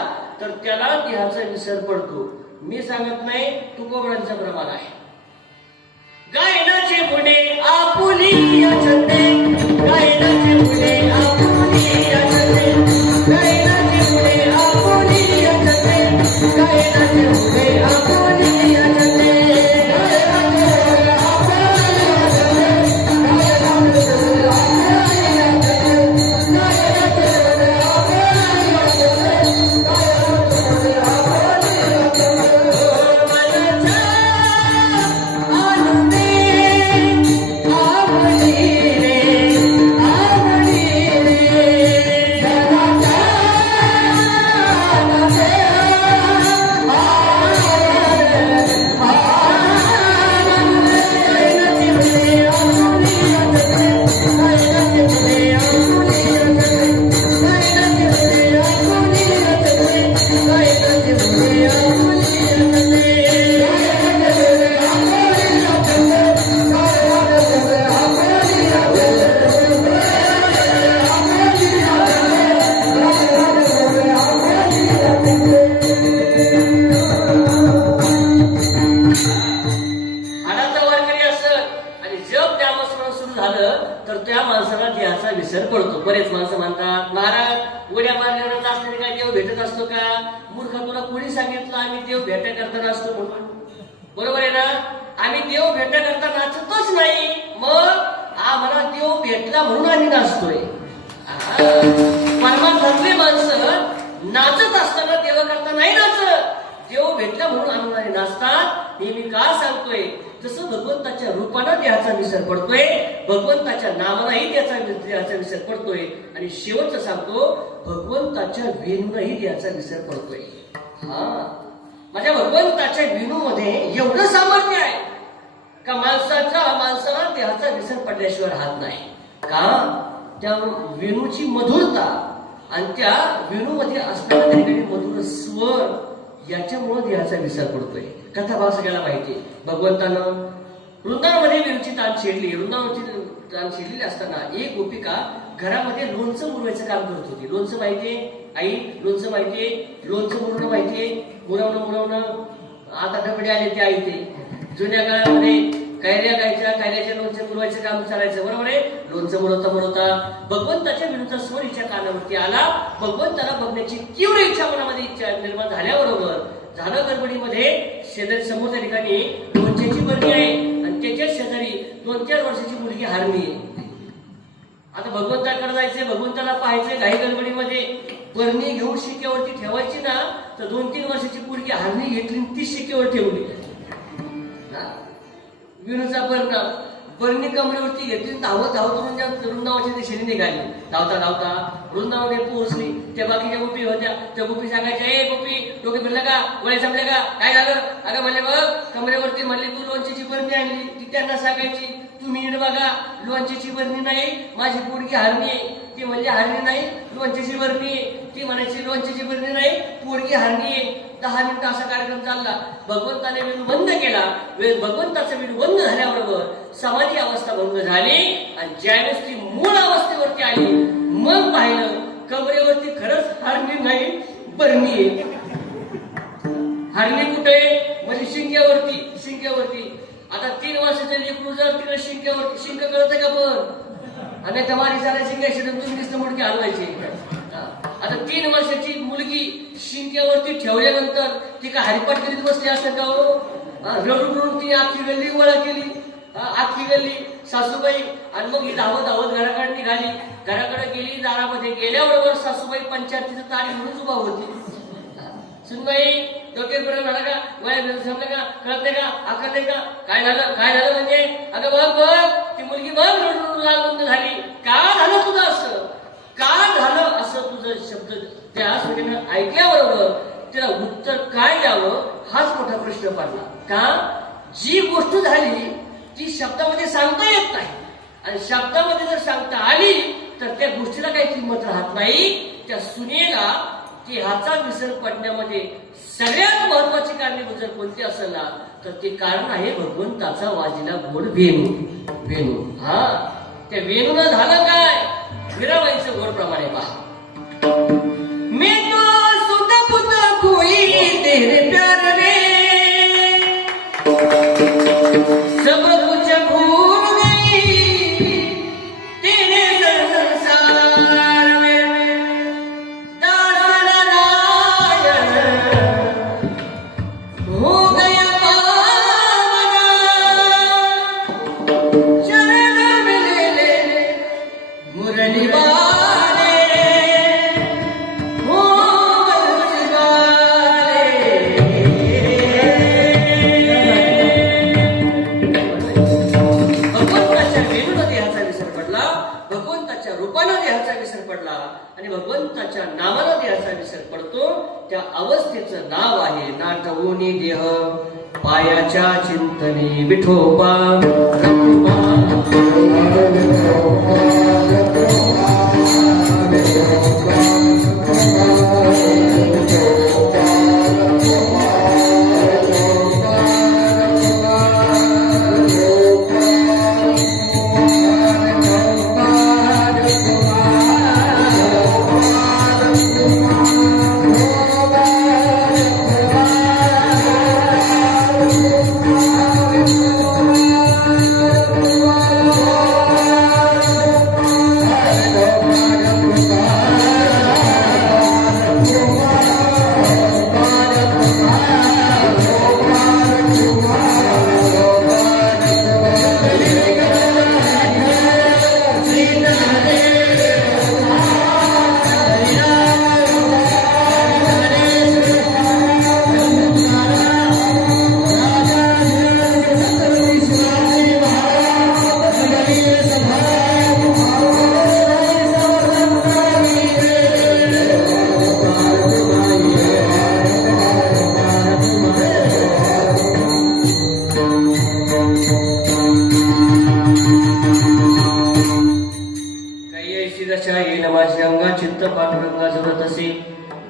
तर त्याला देहाचा विसर पडतो मी सांगत नाही तुकोबरांचं प्रमाण आहे गायनाचे पुणे आपुली छंदे गायनाचे पुणे आपुली छंदे गायनाचे पुणे आपुली छंदे गायनाचे पुणे आपुली छंदे विसर पडतो बरेच माणसं म्हणतात महाराज उड्या मारल्यावर नाचताना काय देव भेटत असतो का मूर्ख तुला कोणी सांगितलं आम्ही देव भेटा करता असतो म्हणून बरोबर आहे ना आम्ही देव भेटा करता नाचतच नाही मग आम्हाला देव भेटला म्हणून आम्ही नाचतोय परमार्थातले माणसं नाचत असताना देव करता नाही नाचत देव भेटला म्हणून आम्ही नाचतात हे मी का सांगतोय तसं भगवंताच्या रूपानं देहाचा विसर पडतोय, भगवंताच्या नामालाही देहाचा विसर पडतोय, आणि शेवटचं सांगतो भगवंताच्या वेणूनही देहाचा विसर पडतोय. हा, माझ्या भगवंताच्या वेणूमध्ये एवढं सामर्थ्य आहे का माणसाला देहाचा विसर पडल्याशिवाय राहत नाही. का? त्या वेणूची मधुरता आणि त्या वेणूमध्ये असणारा काही मधुर स्वर याच्यामुळे देहाचा विसर पडतोय. कथा भाग सगळ्याला माहिती. भगवंतानं वृंदावनामध्ये वेणूची तान छेडली. वृंदावनाची तान छेडलेली असताना एक गोपिका घरामध्ये लोणचं मुरवायचं काम करत होती. लोणचं माहितीये आई? लोणचं माहितीये? लोणचं मुरणं माहितीये? मुरवणं आता डबडे आले ते आई ते. जुन्या काळामध्ये कैऱ्या गायच्या, कैऱ्याच्या लोणचं मुरवायचं काम चालायचं, बरोबर आहे. लोणचं मुरवता भगवंताच्या विरुद्ध स्वर हिच्या कानावरती आला. भगवंताला बघण्याची तीव्र इच्छा मनामध्ये इच्छा निर्माण झाल्याबरोबर झालं गडबडीमध्ये शेजारी समोरच्या ठिकाणी लोणच्याची बरणी आहे आणि त्याच्या शेजारी 2-4 वर्षाची मुलगी हारणी आहे. आता भगवंताकडे जायचंय, भगवंताला पाहायचंय. घाई गडबडीमध्ये बरणी घेऊन शिक्यावरती ठेवायची ना, तर 2-3 वर्षाची मुलगी हारणी घेतली ती शिक्यावर ठेवली. विणूचा परिणाम, बरणी कमरेवरती घेतली, धावत वृंदावनाच्या दिशेने निघाली. धावता वृंदावने पोहोचली. त्या बाकीच्या गोपी होत्या. त्या गोपी सांगायच्या, ए गोपी, डोके फिरलं का? वळे संपले का? काय झालं? अगं म्हणले बघ कमरेवरती, म्हणले तू लोणच्याची बरणी आणली. ती त्यांना सांगायची, तुम्ही बघा लोणच्याची बरणी नाही, माझी पोरगी हारणी आहे. ती म्हणली हारणी नाही, लोणच्याची बरणी आहे. ती म्हणायची लोणच्याची बरणी नाही, पोरगी हारणी आहे. 10 मिनिटं असा कार्यक्रम चालला. भगवंताने वेणू बंद केला. भगवंताचा वेणू बंद झाल्याबरोबर समाधी अवस्था भंग झाली आणि ज्यावेळेस ती मूळ अवस्थेवरती आली मग पाहिलं कमरेवरती खरंच हारणी नाही, बरणी आहे. हारणी कुठे? म्हणजे शिंक्यावरती. आता 3 वर्षाच्या लेकरू जर तिला शिंक कळत का? पण आणि त्या मारी सारा शिंगायची तुम्ही नुसतं मुडके हलवायचे. आता 3 वर्षाची मुलगी शिंक्यावरती ठेवल्यानंतर ती का हरिपाठ करीत बसली असं का हो? रडून ती आखी गल्ली गोळा केली. आखी गल्ली सासूबाई, आणि मग ही धावत घराकडे निघाली. घराकडे गेली. दारामध्ये गेल्याबरोबर सासूबाई पंचायतीचं तारी म्हणून उभा होती. सुनबाई डोके पर्यंत झाला का? वया समजलं का? कळत नाही का? आकलले का? काय झालं म्हणजे? अगं बघ ती मुलगी बघ रडून लागून झाली. का झालं तुझं असं? का झालं असं तुझं शब्द त्या सुनेनं ऐकल्याबरोबर तिला उत्तर काय द्यावं हाच मोठा प्रश्न पडला. का? जी गोष्ट झाली ती शब्दामध्ये सांगता येत नाही, आणि शब्दामध्ये जर सांगता आली तर त्या गोष्टीला काही किंमत राहत नाही. त्या सुनेला देहाचा विसर पडण्यामध्ये सगळ्यात महत्वाची कारणीभूत जर कोणती असेल ना, तर ते कारण आहे भगवंताचा वाजिला गोड वेणू. हा, त्या वेणूला झालं काय? मीराबाईचं गोड प्रमाणे पहा. मैं तो सुधा पुता कोई तेरे प्यार में सब कुछ भूल गई तेरे संसार में दासना नायन हो गया पावना शरण में ले मुरली वाले हो भगवंताच्या रूपानं देहाचा विसर पडला आणि भगवंताच्या नावानं देहाचा विसर पडतो. त्या अवस्थेचं नाव आहे नाटवूनी देह पायाच्या चिंतनी विठोबा.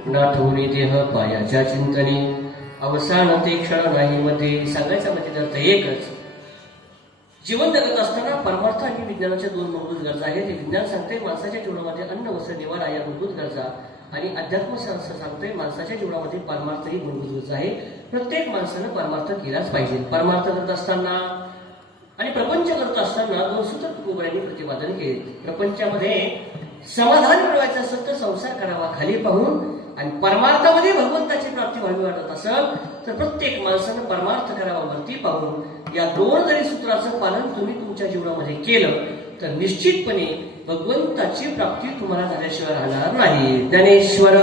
नाथोनी देह पायाच्या चिंतनी अवसान ते क्षण नाही मध्ये. सांगायचा म्हणजे अर्थ एकच. जीवन जगत असताना परमार्थ आणि विज्ञानाच्या दोन मूलभूत गरजा आहेत. विज्ञान सांगते माणसाच्या जीवनामध्ये अन्न वस्त्र निवारा या मूलभूत गरजा, आणि अध्यात्म शास्त्र सांगते माणसाच्या जीवनामध्ये परमार्थ ही मूलभूत गरजा आहे. प्रत्येक माणसानं परमार्थ केलाच पाहिजे. परमार्थ करत असताना आणि प्रपंच करत असताना दोन सूत्र तुकोबांनी प्रतिपादन केले. प्रपंचामध्ये समाधान मिळवायचं असेल तर संसार करावा खाली पाहून, आणि परमार्थामध्ये भगवंताची प्राप्ती व्हावी वाटत असेल तर प्रत्येक माणसानं परमार्थ करावा वरती पाहून. या दोन जरी सूत्राचं पालन तुम्ही तुमच्या जीवनामध्ये केलं तर निश्चितपणे भगवंताची प्राप्ती तुम्हाला झाल्याशिवाय राहणार नाही. ज्ञानेश्वर